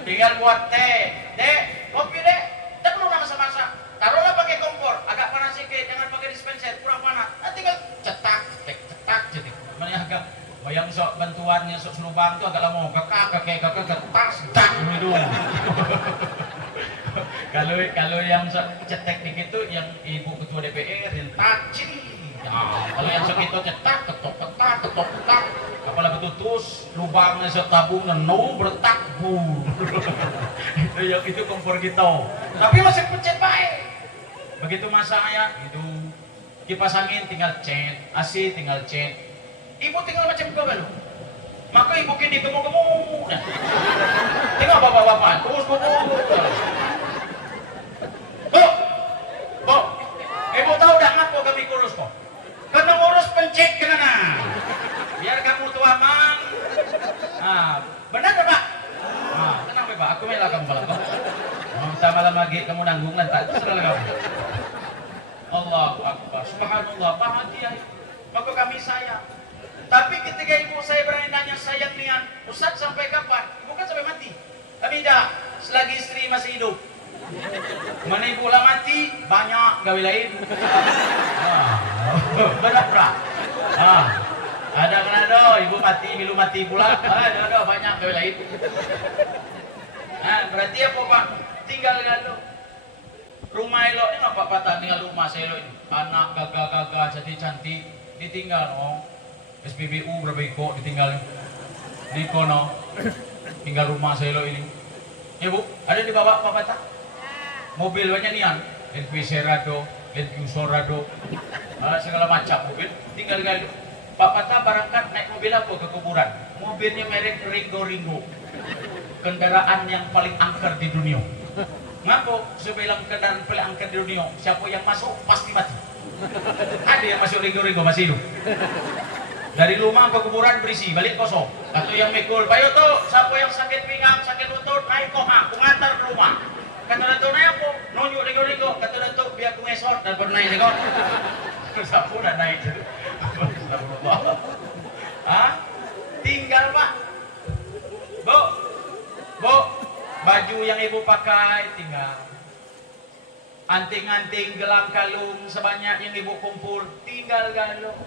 tinggal buat teh, dek, kopi dek, tak perlu masak-masak, taruhlah pakai kompor, agak panas sedikit, jangan pakai dispenser, kurang panas, nah tinggal cetak, mana agak bayang sok bantuannya sok selubang tuh agak lama kakek tas dak dulu. Kalau yang sok cetek dikit tuh yang ibu ketua DPR yang taci. Ya, kalau yang sok itu cetak ketok. Kepala betutus lubangnya sok tabung no bertak bu. itu kompor kita. Tapi masih pecet baik. Begitu masaknya itu kipas angin tinggal cet, AC tinggal cet. Ibu tinggal macam kau baru. Maka ibu kini gemuk-gemuk. Tengok bapak-bapak terus gemuk. Bu, ibu tahu dah ngapa kami kurus kok? Kena ngurus pencet kena. Biar kamu tua mang. Benar tak pak? Tenang pak, aku melah kamu malam. Kita malam lagi kamu nanggung lantai. Terserah kamu. Allahu Akbar. Subhanallah. Bahagia. Maka kami sayang. Tapi ketika ibu saya berani nanya sayang nian, Ustaz sampai kapan? Ibu kan sampai mati. Tapi tidak, selagi istri masih hidup. Mana ibu lah mati, banyak gawe lain. Benar tak? Ada kan ada, ibu mati, bilu mati pula. Ada banyak gawe lain. Berarti apa pak? Tinggal dengan rumah elok ini apa patah tinggal rumah saya elok ini. Anak gagah-gagah cantik-cantik ditinggal SPBU berapa iko ditinggal Niko tinggal rumah saya lo ini Ya Bu, ada dibawa Pak Bata? Mobil banyak nian, Land Serado, Land Sorado, segala macam mobil. Tinggal gali. Pak Bata berangkat naik mobil apa ke kuburan? Mobilnya merek Ringo Ringo. Kendaraan yang paling angker di dunia. Ngapo? Saya bilang kendaraan paling angker di dunia. Siapa yang masuk pasti mati. Ada yang masuk Ringo Ringo masih hidup. Dari rumah ke kuburan berisi, balik kosong. Atau yang mikul, Pak Yoto, siapa yang sakit pinggang, sakit lutut, naik kok aku ngantar ke rumah. Kata Dato, naik apa? Nunjuk Ringo Ringo. Kata Dato, biar aku ngesot dan baru naik Ringo. Siapa udah naik itu? Hah? Tinggal Pak. Bu, baju yang ibu pakai tinggal. Anting-anting, gelang kalung sebanyak yang ibu kumpul, tinggal galung.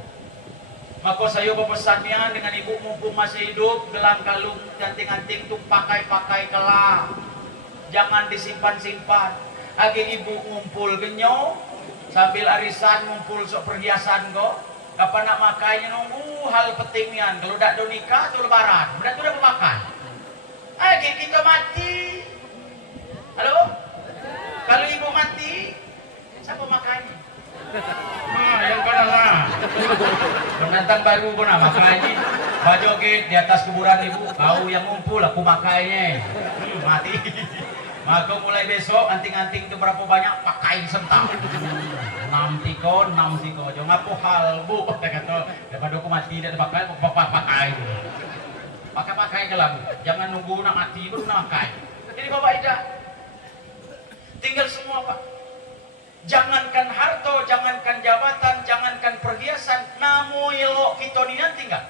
Maka saya berpesannya dengan ibu mumpung masih hidup, gelang kalung, anting-anting itu pakai-pakai kelak. Jangan disimpan-simpan. Agi ibu ngumpul genyo, sambil arisan ngumpul sok perhiasan kok. Kapan nak makainya nunggu hal pentingnya. Kalau dak do nikah tu lebaran, udah tu dah memakai. Kita mati. Halo? Kalau ibu mati, siapa makainya? Yang kalah lah. Penantang baru pun nak makainya. Bajoget di atas kuburan ibu, kau yang ngumpul, aku makainya. Mati. Maka mulai besok anting-anting itu berapa banyak pakai sentak. 6 tiko. Jangan ngapo hal bu. Kata daripada aku mati dan pakai. Pakai ke lah bu. Jangan nunggu nak mati baru nak pakai. Jadi Bapak Ida, tinggal semua Pak. Jangankan harta, jangankan jabatan, jangankan perhiasan. Namo elok kita ni nanti enggak.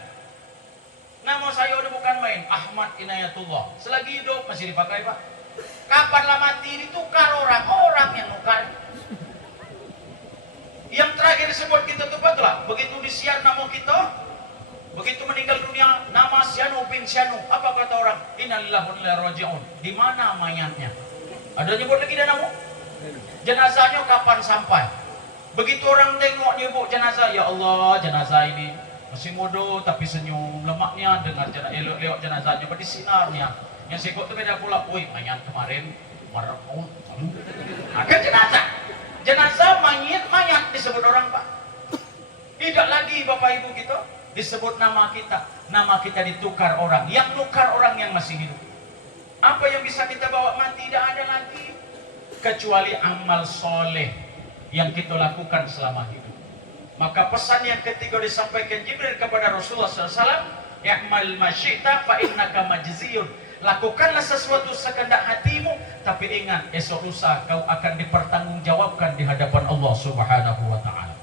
Nama saya udah bukan main. Ahmad Inayatullah. Selagi hidup masih dipakai Pak. Kapanlah mati ditukar orang yang nukar. Yang terakhir disebut kita tuh betul. Begitu disiar nama kita, begitu meninggal dunia, nama Sianu bin Sianu. Apa kata orang? Innalillahi wa inna ilaihi raji'un. Di mana mayatnya? Ada nyebut lagi dah nama? Jenazahnya kapan sampai? Begitu orang tengok nyebut jenazah, ya Allah, jenazah ini masih muda tapi senyum, lemaknya dengar elok-elok jenazahnya berdisinarnya. Yang sikut itu beda pula, woi mayat kemarin marahun, ada jenazah mayat disebut orang Pak. Tidak lagi Bapak Ibu kita disebut nama kita ditukar orang, yang nukar orang yang masih hidup. Apa yang bisa kita bawa mati tidak ada lagi kecuali amal soleh yang kita lakukan selama hidup. Maka pesan yang ketiga disampaikan Jibril kepada Rasulullah SAW, "I'mal ma syi'ta fa innaka majziyun." Lakukanlah sesuatu sekehendak hatimu, tapi ingat esok lusa kau akan dipertanggungjawabkan di hadapan Allah Subhanahu wa taala.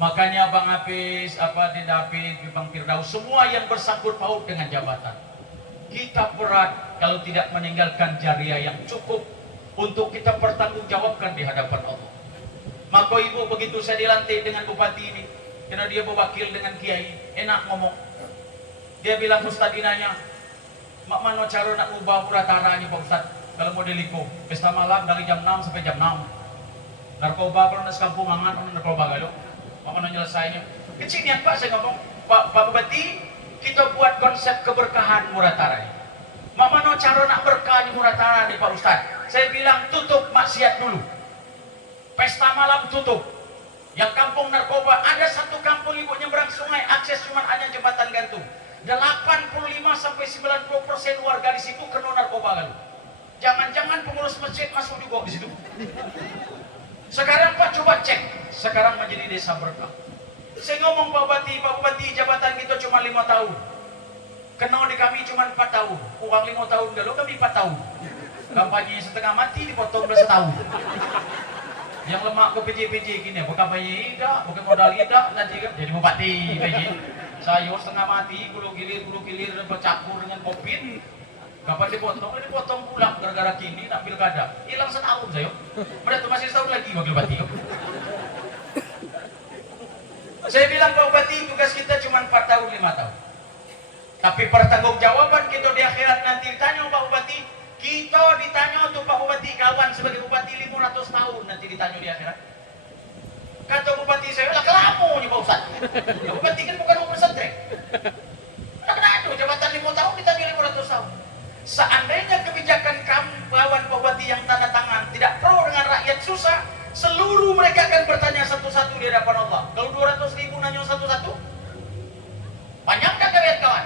Makanya Bang Hafiz, di David, Bang Firdaus, semua yang bersangkut paut dengan jabatan. Kita berat kalau tidak meninggalkan jariah yang cukup untuk kita pertanggungjawabkan di hadapan Allah. Maka ibu begitu saya dilantik dengan bupati ini, karena dia berwakil dengan kiai, enak ngomong. Dia bilang Ustadinanya, mak mana cara nak ubah purataranya Pak Ustad? Kalau mau diliko, pesta malam dari jam 6 sampai jam 6. Narkoba kalau nak sekampung angan, narkoba galo. Mak mana nyelesainya? Kecil niat Pak saya ngomong, Pak Bupati, kita buat konsep keberkahan Muratara. Mak mana cara nak berkahnya Muratara nih Pak Ustad? Saya bilang tutup maksiat dulu. Pesta malam tutup. Yang kampung narkoba, ada satu kampung ibu nyebrang sungai, akses cuma hanya jembatan gantung. 85-90% warga di situ kena narkoba lalu. Jangan-jangan pengurus masjid masuk juga di situ. Sekarang Pak coba cek, sekarang menjadi desa berkah. Saya ngomong Pak Bupati jabatan kita cuma 5 tahun. Kena di kami cuma 4 tahun. Uang 5 tahun dulu kami 4 tahun. Kampanye setengah mati dipotong udah setahun. Yang lemak ke PJ gini, bukan PJ tidak, bukan modal tidak, nanti kan jadi bupati PJ. Sayur setengah mati, gulu gilir bercampur dengan COVID. Kapan dipotong pulang gara-gara kini nak pilkada. Hilang setahun saya. Berarti masih setahun lagi wakil bupati. Saya bilang Pak Bupati, tugas kita cuma 4 tahun 5 tahun. Tapi pertanggungjawaban kita di akhirat nanti ditanya Pak Bupati, kita ditanya untuk Pak Bupati kawan sebagai bupati 500 tahun nanti ditanya di akhirat. Kata bupati saya, lah kelamu nih Pak Ustaz. Ya, bupati kan bukan umur pesantren. Nah, kenapa jabatan 5 tahun ditanya 500 tahun. Seandainya kebijakan kamu lawan Pak Bupati yang tanda tangan tidak pro dengan rakyat susah, seluruh mereka akan bertanya satu-satu di hadapan Allah. Kalau 200.000 nanya satu-satu, banyak kan kawan?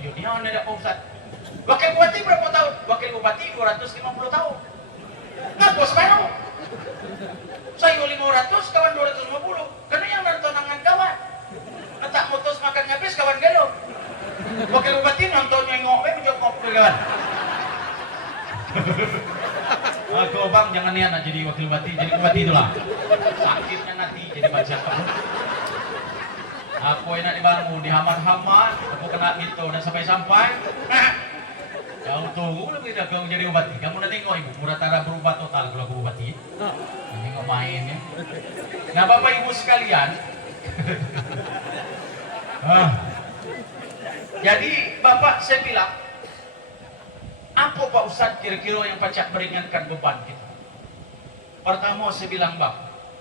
Iya, dia ada Pak Ustaz. Wakil Bupati berapa tahun? Wakil Bupati 250 tahun. Ngaku separuh. Saya 500, kawan 250. Karena yang nontonangan kawan. Tak mutus makan habis kawan gelo. Wakil Bupati nontonnya ngok, menjokok kawan. Aku bang jangan niat jadi wakil bupati, jadi bupati itulah. Sakitnya nanti jadi baca. Aku enak dibangun, dihamar-hamar, aku kena gitu dan sampai-sampai. Kau tunggu lebih dah kau jadi bupati. Kamu nanti tengok ibu, Muratara berubah total kalau aku bupati. Nanti nggak main ya. Nah bapak ibu sekalian. Jadi bapak saya bilang. Apa Pak Ustadz kira-kira yang pacak meringankan beban kita? Pertama saya bilang bang,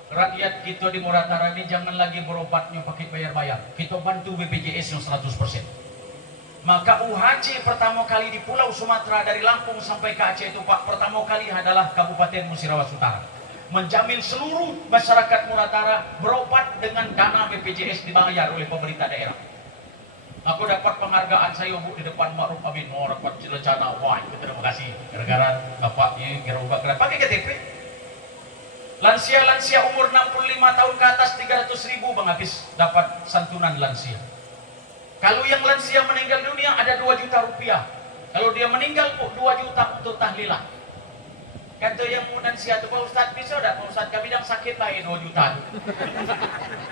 rakyat kita di Muratara ini jangan lagi berobatnya pakai bayar-bayar. Kita bantu BPJS yang 100%. Maka UHC pertama kali di Pulau Sumatera dari Lampung sampai ke Aceh itu Pak, pertama kali adalah Kabupaten Musirawas Utara. Menjamin seluruh masyarakat Muratara berobat dengan dana BPJS dibayar oleh pemerintah daerah. Aku dapat penghargaan saya Bu di depan Ma'ruf Amin. Oh, dapat Cilacana. Wah, itu terima kasih. Gara-gara Bapak ini gerobak pakai KTP. Lansia-lansia umur 65 tahun ke atas 300.000 Bang habis dapat santunan lansia. Kalau yang lansia meninggal dunia ada 2 juta rupiah. Kalau dia meninggal 2 juta untuk tahlilah. Kata yang lansia itu, Pak Ustadz bisa dah? Pak Ustadz kami yang sakit lah 2 juta.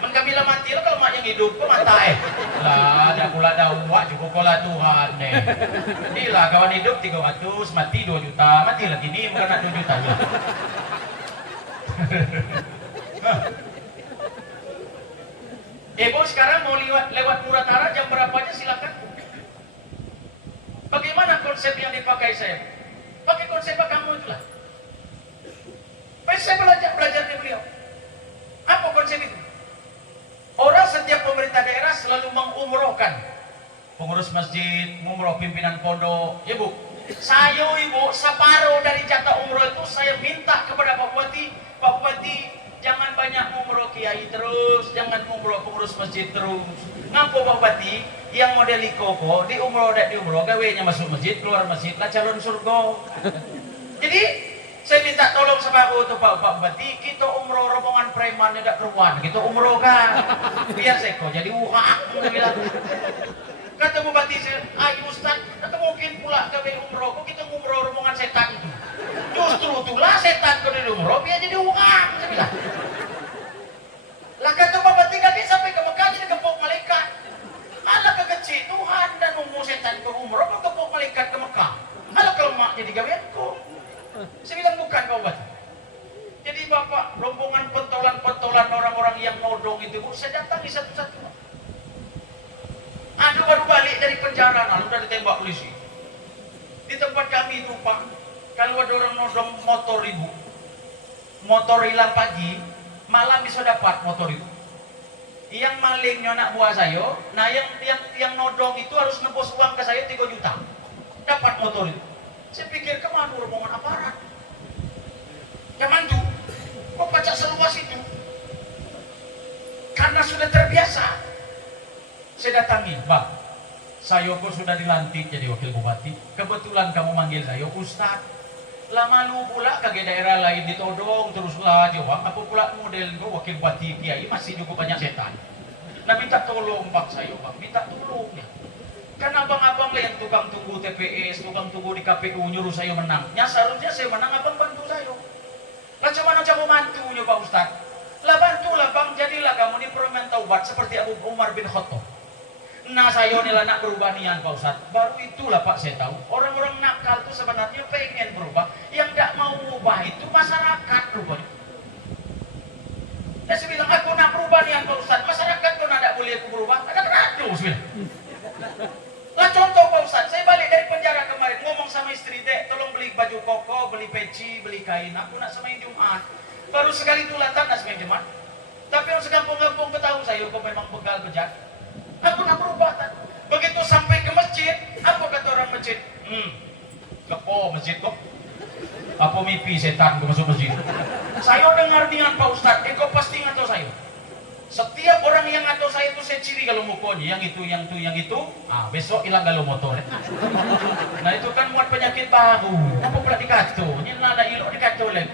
Men kami lah mati lah kalau mak yang hidup kok mata lah ada pula dakwah cukup pola Tuhan inilah kawan hidup 300 mati 2 juta mati lagi ni bukan nak 2 juta je. Bu sekarang mau lewat Muratara jam berapa aja silakan. Bagaimana konsep yang dipakai saya? Pakai konsep kamu itulah. Saya belajar dari beliau. Apa konsep itu? Orang setiap pemerintah daerah selalu mengumrohkan pengurus masjid, umroh pimpinan pondok. Ya Bu, saya Ibu separuh dari jatah umroh itu saya minta kepada Pak Bupati jangan banyak umroh kiai terus, jangan umroh pengurus masjid terus. Ngapa Pak Bupati yang model koko di umroh gawenya masuk masjid, keluar masjid lah calon surga. Jadi saya minta tolong sama aku tuh Pak Bupati, kita umroh rombongan preman tidak keruan, kita umroh kan, biar saya kok jadi bilang. Kata Bupati saya, ayo Ustaz, atau mungkin pula gawe umroh, kok kita umroh rombongan setan itu. Justru itulah setan kalau di umroh biar jadi saya bilang. Lah kata Pak Bupati kami sampai ke Mekah jadi gempok malaikat. Alah kekecil Tuhan dan nunggu setan ke umroh, gempok malaikat ke Mekah. Alah kelemak jadi gaweanku. Saya bilang bukan Pak Bupati. Jadi Bapak, rombongan pentolan-pentolan orang-orang yang nodong itu, saya datangi satu-satu. Ada baru balik dari penjara, lalu udah ditembak polisi. Di tempat kami itu Pak, kalau ada orang nodong motor Ibu, motor hilang pagi, malam bisa dapat motor itu. Yang malingnya anak buah saya, nah yang nodong itu harus nebus uang ke saya 3 juta. Dapat motor itu. Saya pikir kemana rombongan aparat? Jangan tuh, kok baca seluas itu? Karena sudah terbiasa. Saya datangi, Bang, saya kok sudah dilantik jadi wakil bupati. Kebetulan kamu manggil saya, Ustaz. Lah malu pula kage daerah lain ditodong teruslah jawab. Apa pula model gue wakil bupati kiai masih cukup banyak setan. Nah minta tolong Bang saya, Bang, minta tolong ya. Kan abang-abang lah yang tukang tunggu TPS, tukang tunggu di KPU nyuruh saya menang. Ya seharusnya saya menang, abang bantu saya. Lah cuman mau bantunya Pak Ustaz. Lah bantulah Bang, jadilah kamu di Permen Taubat seperti Abu Umar bin Khattab. Nah saya ini lah nak berubah nian Pak Ustaz. Baru itulah Pak saya tahu. Orang-orang nakal itu sebenarnya pengen berubah. Yang tidak mau berubah itu masyarakat rupanya. Saya bilang aku nak berubah nian Pak Ustaz. Masyarakat kok tidak boleh aku berubah. Ada keracu sebenarnya. Lah contoh Pak Ustaz, saya balik dari penjara kemarin ngomong sama istri, Dek, tolong beli baju koko, beli peci, beli kain. Aku nak semain Jumat. Baru sekali tulatan nak semain Jumat. Tapi yang sekampung-kampung ketahui saya kok memang begal bejat. Aku nak berubah. Begitu sampai ke masjid, apa kata orang masjid? Kepo masjid kok. Apa mimpi setan gue masuk masjid? Saya dengar dengan Pak Ustadz, kau pasti ngatur saya. Setiap orang yang ngatur saya itu saya ciri kalau mukanya, yang itu, besok hilang kalau motor. Nah itu kan muat penyakit baru. Apa pula dikacau? Ini nada ilok dikacau lagi.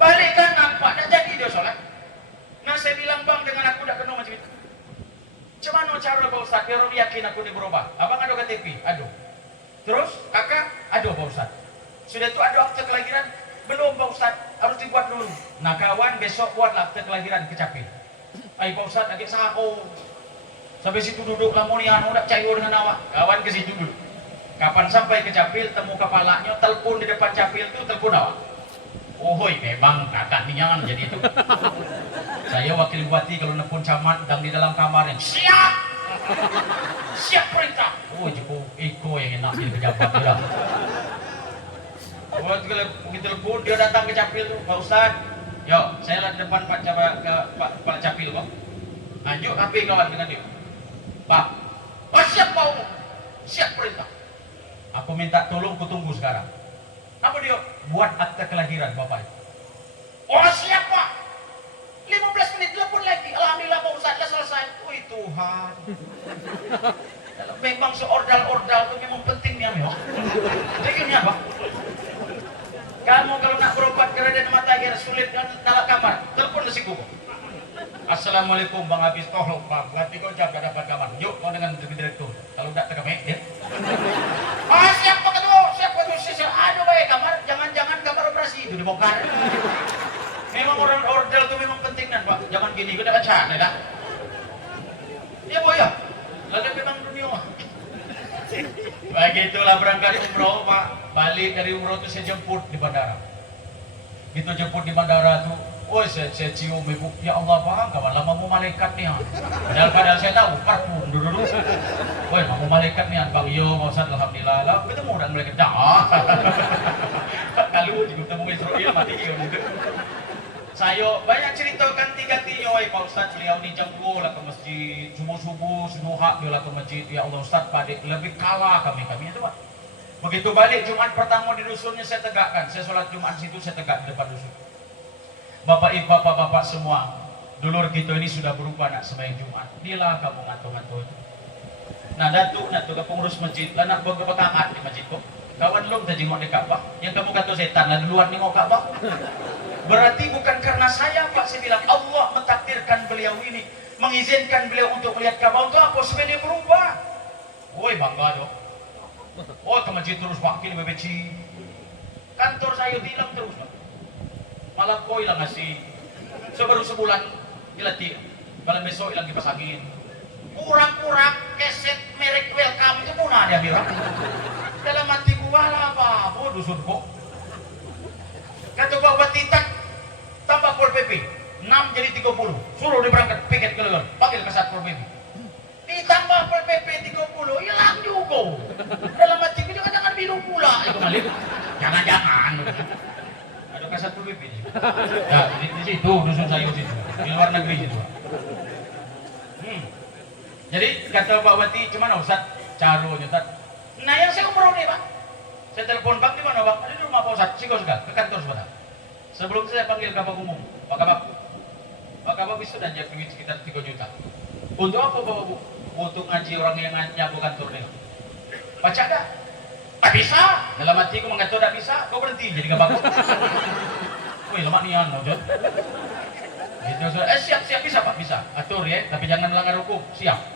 Balik kan nampak, tak jadi dia sholat. Nah saya bilang bang dengan aku tak kena macam itu. Macam mana cara Pak Ustadz biar orang yakin aku dia berubah? Abang ada KTP? Aduh. Terus kakak? Aduh Pak Ustadz. Sudah itu ada akte kelahiran? Belum Pak Ustadz, harus dibuat dulu. Nah kawan besok buatlah akte kelahiran Kecapil. Ay Pak Ustadz, lagi sahako. Sampai situ duduk lamonian, udah cair dengan awak. Kawan ke situ dulu. Kapan sampai ke Capil, temu kepalanya, telepon di depan Capil itu, telepon awak. Ohoi, memang kakak nian jadi itu. Saya wakil bupati kalau nelpon camat, dan di dalam kamarnya, siap! Siap perintah! Oh, joko Eko yang enak jadi pejabat dia. Oh, begitu telepon, dia datang ke Capil tuh, Pak Ustadz. Yo, saya lihat depan Pak Capil kok. Lanjut HP kawan dengan dia. Pak, oh siap mau, siap perintah. Aku minta tolong, ku tunggu sekarang. Apa dia? Buat akte kelahiran Bapak. Oh siap Pak. 15 menit telepon lagi. Alhamdulillah Pak Ustadz selesai. Wih Tuhan. Memang seordal-ordal itu memang penting nih memang. Jadi apa? Kamu kalau nak berobat keadaan mata air sulit dalam kamar, telepon lesiku. Assalamualaikum Bang Habis, tolong Pak, nanti kau jaga dapat kamar. Yuk kau dengan direktur. Kalau tidak terkemek ya. Ah siap Pak Ketua, siap Ketua. Aduh baik kamar, jangan-jangan kamar operasi itu dibongkar. Memang orang ordal itu memang penting kan Pak. Jangan gini, kita baca, dah. Ya boy ya. Lalu memang dunia. Begitulah berangkat umroh Pak. Balik dari umroh itu saya jemput di bandara. Gitu jemput di bandara tuh, oh saya cium ibu, ya Allah Pak, kawan lama mau malaikat nih. Padahal saya tahu parfum dulu. Woi, mau malaikat nih, Bang Yo, Pak Ustadz, alhamdulillah. Lah ketemu udah malaikat dah. Kalau ketemu Israel mati dia mungkin. Saya banyak cerita ganti-gantinya, woi Pak Ustadz, beliau ni janggo lah ke masjid, subuh-subuh, senuhak dia lah ke masjid, ya Allah Ustadz, padik lebih kalah kami itu Pak. Begitu balik Jumat pertama di dusunnya saya tegakkan, saya sholat Jumat situ saya tegak di depan dusun. Bapak ibu, bapak-bapak semua, dulur kita ini sudah berubah nak sembahyang Jumat. Dialah kamu ngatur-ngatur. Nah datuk ke pengurus masjid, lah nak berkepetangan di masjid kok. Kawan lu tadi mau di Ka'bah, yang kamu kata setan lah duluan nih mau Ka'bah. Berarti bukan karena saya Pak, saya bilang Allah mentakdirkan beliau ini, mengizinkan beliau untuk melihat Ka'bah untuk apa? Supaya dia berubah. Woi bangga dong. Oh ke masjid terus Pak, kini BBC. Kantor saya hilang terus Pak. Malah kau hilang ngasih. Sebaru sebulan dilatih. Kalau besok hilang dipasangin. Kurang-kurang keset merek welcome itu punah dia bilang. Dalam hati gua lah apa? Oh dusun kok. Kata Bapak Titak tambah Pol PP 6 jadi 30. Suruh dia berangkat piket ke luar. Panggil ke Satpol PP. Ditambah Pol PP 30 hilang juga. Dalam hati gua jangan biru pula itu malik. Jangan-jangan. Ada ke Satpol PP. Ya di situ dusun saya situ. Di luar negeri situ. Jadi kata Pak Wati, cuman Ustaz, caranya Ustaz. Nah yang saya umroh nih Pak. Saya telepon Bang di mana Bang? Ada di rumah Pak Ustaz, Siko sudah ke kantor sebentar. Sebelum saya panggil Kabak Umum, Pak Kabak. Pak Kabak bisa dan jawab duit sekitar 3 juta. Untuk apa Bapak Bu? Untuk ngaji orang yang nyabu kantor nih. Baca dah. Tak bisa. Dalam hati aku mengatakan tak bisa, kau berhenti jadi Kabak. Wih lemak nian Ustaz. Gitu, siap bisa Pak, bisa. Atur ya, tapi jangan melanggar hukum. Siap.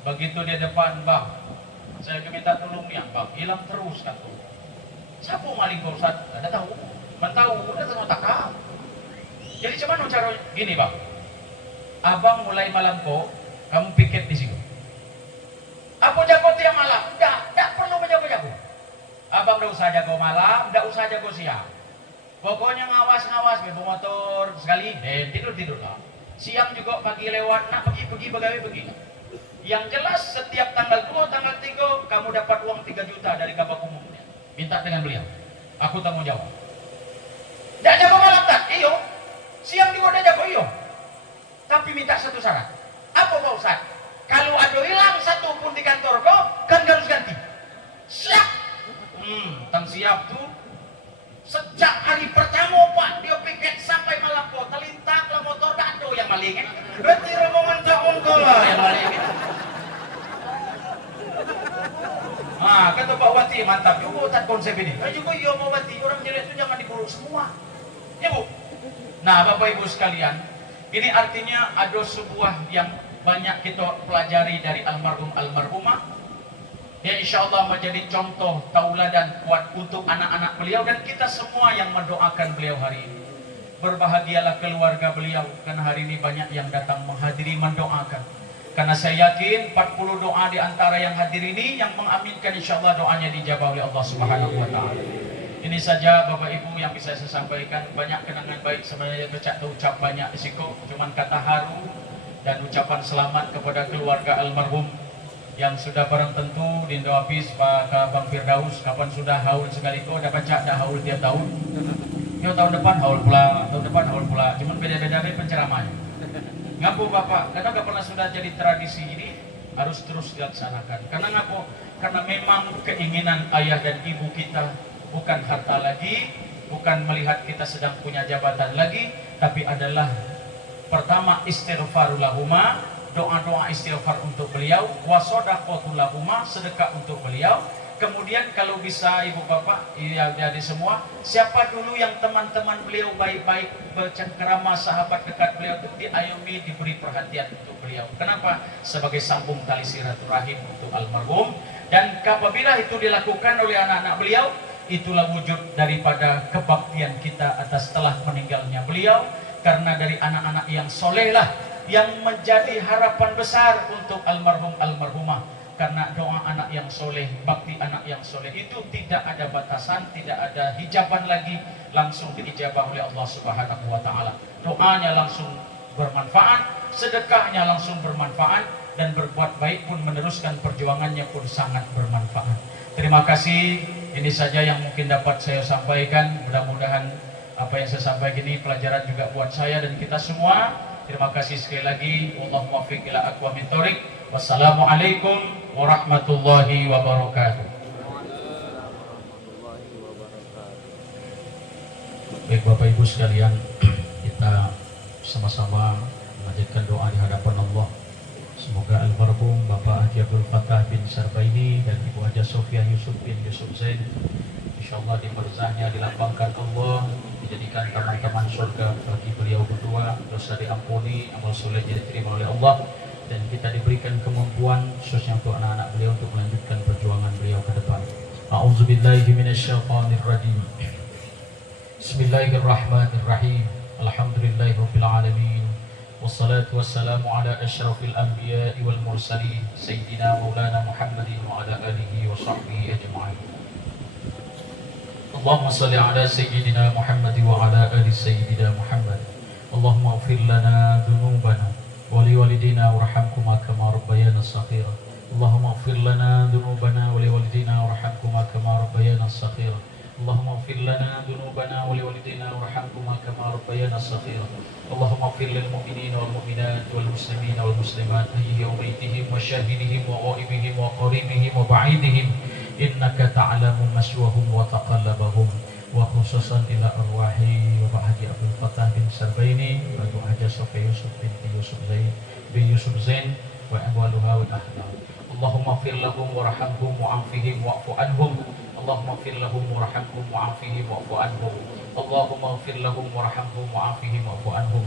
Begitu dia depan, Bang, saya minta tolong nih, Bang, hilang terus kan tuh. Siapa maling Pak Ustaz? Ada tahu? Mentau, udah tahu tak. Jadi cuman cara gini, Bang. Abang mulai malam kok, kamu piket di sini. Apa jago tiap malam? Tak perlu menjago-jago. Abang tidak usah jago malam, tidak usah jago siang. Pokoknya ngawas-ngawas, bawa motor sekali, tidur lah. Siang juga pagi lewat, nak pergi begawe begini. Yang jelas setiap tanggal 2, tanggal 3 kamu dapat uang 3 juta dari Kabak Umumnya. Minta dengan beliau. Aku tanggung jawab. Tidak jago malam tak? Iyo. Siang juga tidak jago iyo. Tapi minta satu syarat. Apa Pak Ustaz? Kalau ada hilang satu pun di kantor kau, kan harus ganti. Siap. Tang siap tuh. Sejak hari pertama Pak dia piket sampai malam kok terlintas lah motor dado yang maling. Berarti rombongan jaon lah yang maling. Kata Pak Wati mantap juga tak konsep ini. Juga iya Pak Wati, orang jelek itu jangan diburu semua. Ya Bu. Nah Bapak Ibu sekalian, ini artinya ada sebuah yang banyak kita pelajari dari almarhumah. Ya insya Allah menjadi contoh tauladan kuat untuk anak-anak beliau dan kita semua yang mendoakan beliau hari ini. Berbahagialah keluarga beliau karena hari ini banyak yang datang menghadiri mendoakan. Karena saya yakin 40 doa di antara yang hadir ini yang mengaminkan insya Allah doanya dijawab oleh Allah Subhanahu wa taala. Ini saja Bapak Ibu yang bisa saya sampaikan. Banyak kenangan baik sebenarnya bercak ucap banyak risiko, cuman kata haru dan ucapan selamat kepada keluarga almarhum yang sudah barang tentu di Indo Hafiz Pak Bang Firdaus kapan sudah haul sekali kau dapat cak dah haul tiap tahun. Ya tahun depan haul pula, cuman beda-beda dari penceramahnya. Ngapu Bapak, karena gak pernah sudah jadi tradisi ini harus terus dilaksanakan. Karena ngapu, karena memang keinginan ayah dan ibu kita bukan harta lagi, bukan melihat kita sedang punya jabatan lagi, tapi adalah pertama istighfarulahuma, doa-doa istighfar untuk beliau, wasodaqotulahuma, sedekah untuk beliau. Kemudian kalau bisa ibu bapak, ya jadi semua, siapa dulu yang teman-teman beliau baik-baik, bercengkerama, sahabat dekat beliau itu diayomi, diberi perhatian untuk beliau. Kenapa? Sebagai sambung tali silaturahim untuk almarhum. Dan apabila itu dilakukan oleh anak-anak beliau, itulah wujud daripada kebaktian kita atas setelah meninggalnya beliau. Karena dari anak-anak yang soleh lah yang menjadi harapan besar untuk almarhumah. Karena doa anak yang soleh, bakti anak yang soleh itu tidak ada batasan, tidak ada hijaban lagi, langsung diijabah oleh Allah Subhanahu wa taala. Doanya langsung bermanfaat, sedekahnya langsung bermanfaat, dan berbuat baik pun meneruskan perjuangannya pun sangat bermanfaat. Terima kasih, ini saja yang mungkin dapat saya sampaikan. Mudah-mudahan apa yang saya sampaikan ini pelajaran juga buat saya dan kita semua. Terima kasih sekali lagi. Wallahu muwaffiq ila aqwamit thoriq. Wassalamualaikum warahmatullahi wabarakatuh. Baik Bapak Ibu sekalian, kita sama-sama memanjatkan doa di hadapan Allah. Semoga almarhum Bapak Haji Abdul Fattah bin Sarbaini dan Ibu Haja Sofia Yusuf bin Yusuf Zain, insyaallah di barzahnya dilapangkan Allah, dijadikan teman-teman surga bagi beliau berdua, dosa diampuni, amal solehnya diterima oleh Allah, dan kita diberikan kemampuan khususnya untuk anak-anak beliau untuk melanjutkan perjuangan beliau ke depan. A'udzubillahi minasyaitonirrajim. Bismillahirrahmanirrahim. Alhamdulillahirabbil alamin. Wassalatu wassalamu ala asyrafil anbiya'i wal mursalin sayyidina maulana Muhammadin wa ala alihi wa sahbihi ajma'in. Allahumma salli ala sayyidina Muhammad wa ala ali sayyidina Muhammad. Allahumma ighfir lana dhunubana ولوالدينا وارحمهما كما ربيانا صغيرا. اللهم اغفر لنا ذنوبنا ولوالدينا وارحمهما كما ربيانا صغيرا. اللهم اغفر لنا ذنوبنا ولوالدينا وارحمهما كما ربيانا صغيرا. اللهم اغفر للمؤمنين والمؤمنات والمسلمين والمسلمات أحيائهم وميتهم وشاهدهم وغائبهم وقريبهم وبعيدهم إنك تعلم مثواهم وتقلبهم. وخصوصا إلى أرواح Bapak Haji Abdul Fattah bin Sarbaini, Ibu Haja Sofia Yusuf binti Yusuf Zain wa ahwaluha wa ahlam. Allahumma ighfir lahum warhamhum wa'afihim wa'fu anhum. Allahumma ighfir lahum warhamhum wa'afihim wa'fu anhum. Allahumma ighfir lahum warhamhum wa'afihim wa'fu anhum.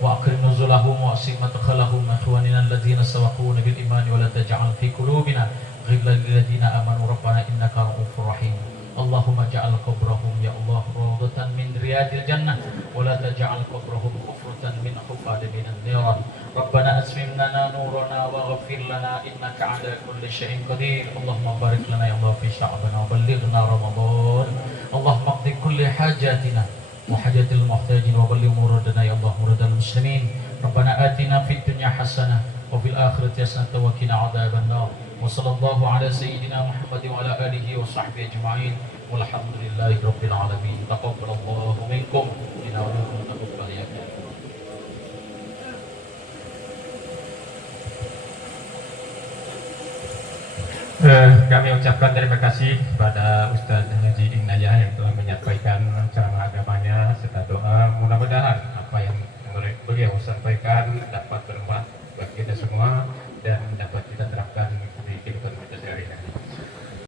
Wa akrim nuzulahum wa asim madkhalahum ikhwanina alladhina sabaquna bil iman wa la taj'al fi qulubina ghillan lil ladzina amanu rabbana innaka ra'ufur rahim. Allahumma ja'al qabrahum ya Allah rawdatan min riyadil jannah wa la taj'al qabrahum hufratan min hufadi minan nar. Rabbana asmim lana nurana wa ghfir lana innaka 'ala kulli syai'in qadir. Allahumma barik lana ya Allah fi sya'bana wa ballighna Ramadan. Allahumma qdi kulli hajatina wa hajatil muhtajin wa balligh muradana ya Allah muradal muslimin. Rabbana atina fid dunya hasanah wa fil akhirati hasanah wa qina 'adzaban nar. Wassallallahu ala sayyidina Muhammad wa ala alihi wa sahbihi ajma'in. Walhamdulillahi rabbil alamin. Taqabbalallahu minkum inna wa minkum taqabbal ya karim. kami ucapkan terima kasih kepada Ustadz Haji Inayah yang telah menyampaikan ceramah agamanya serta doa. Mudah-mudahan apa yang beliau sampaikan dapat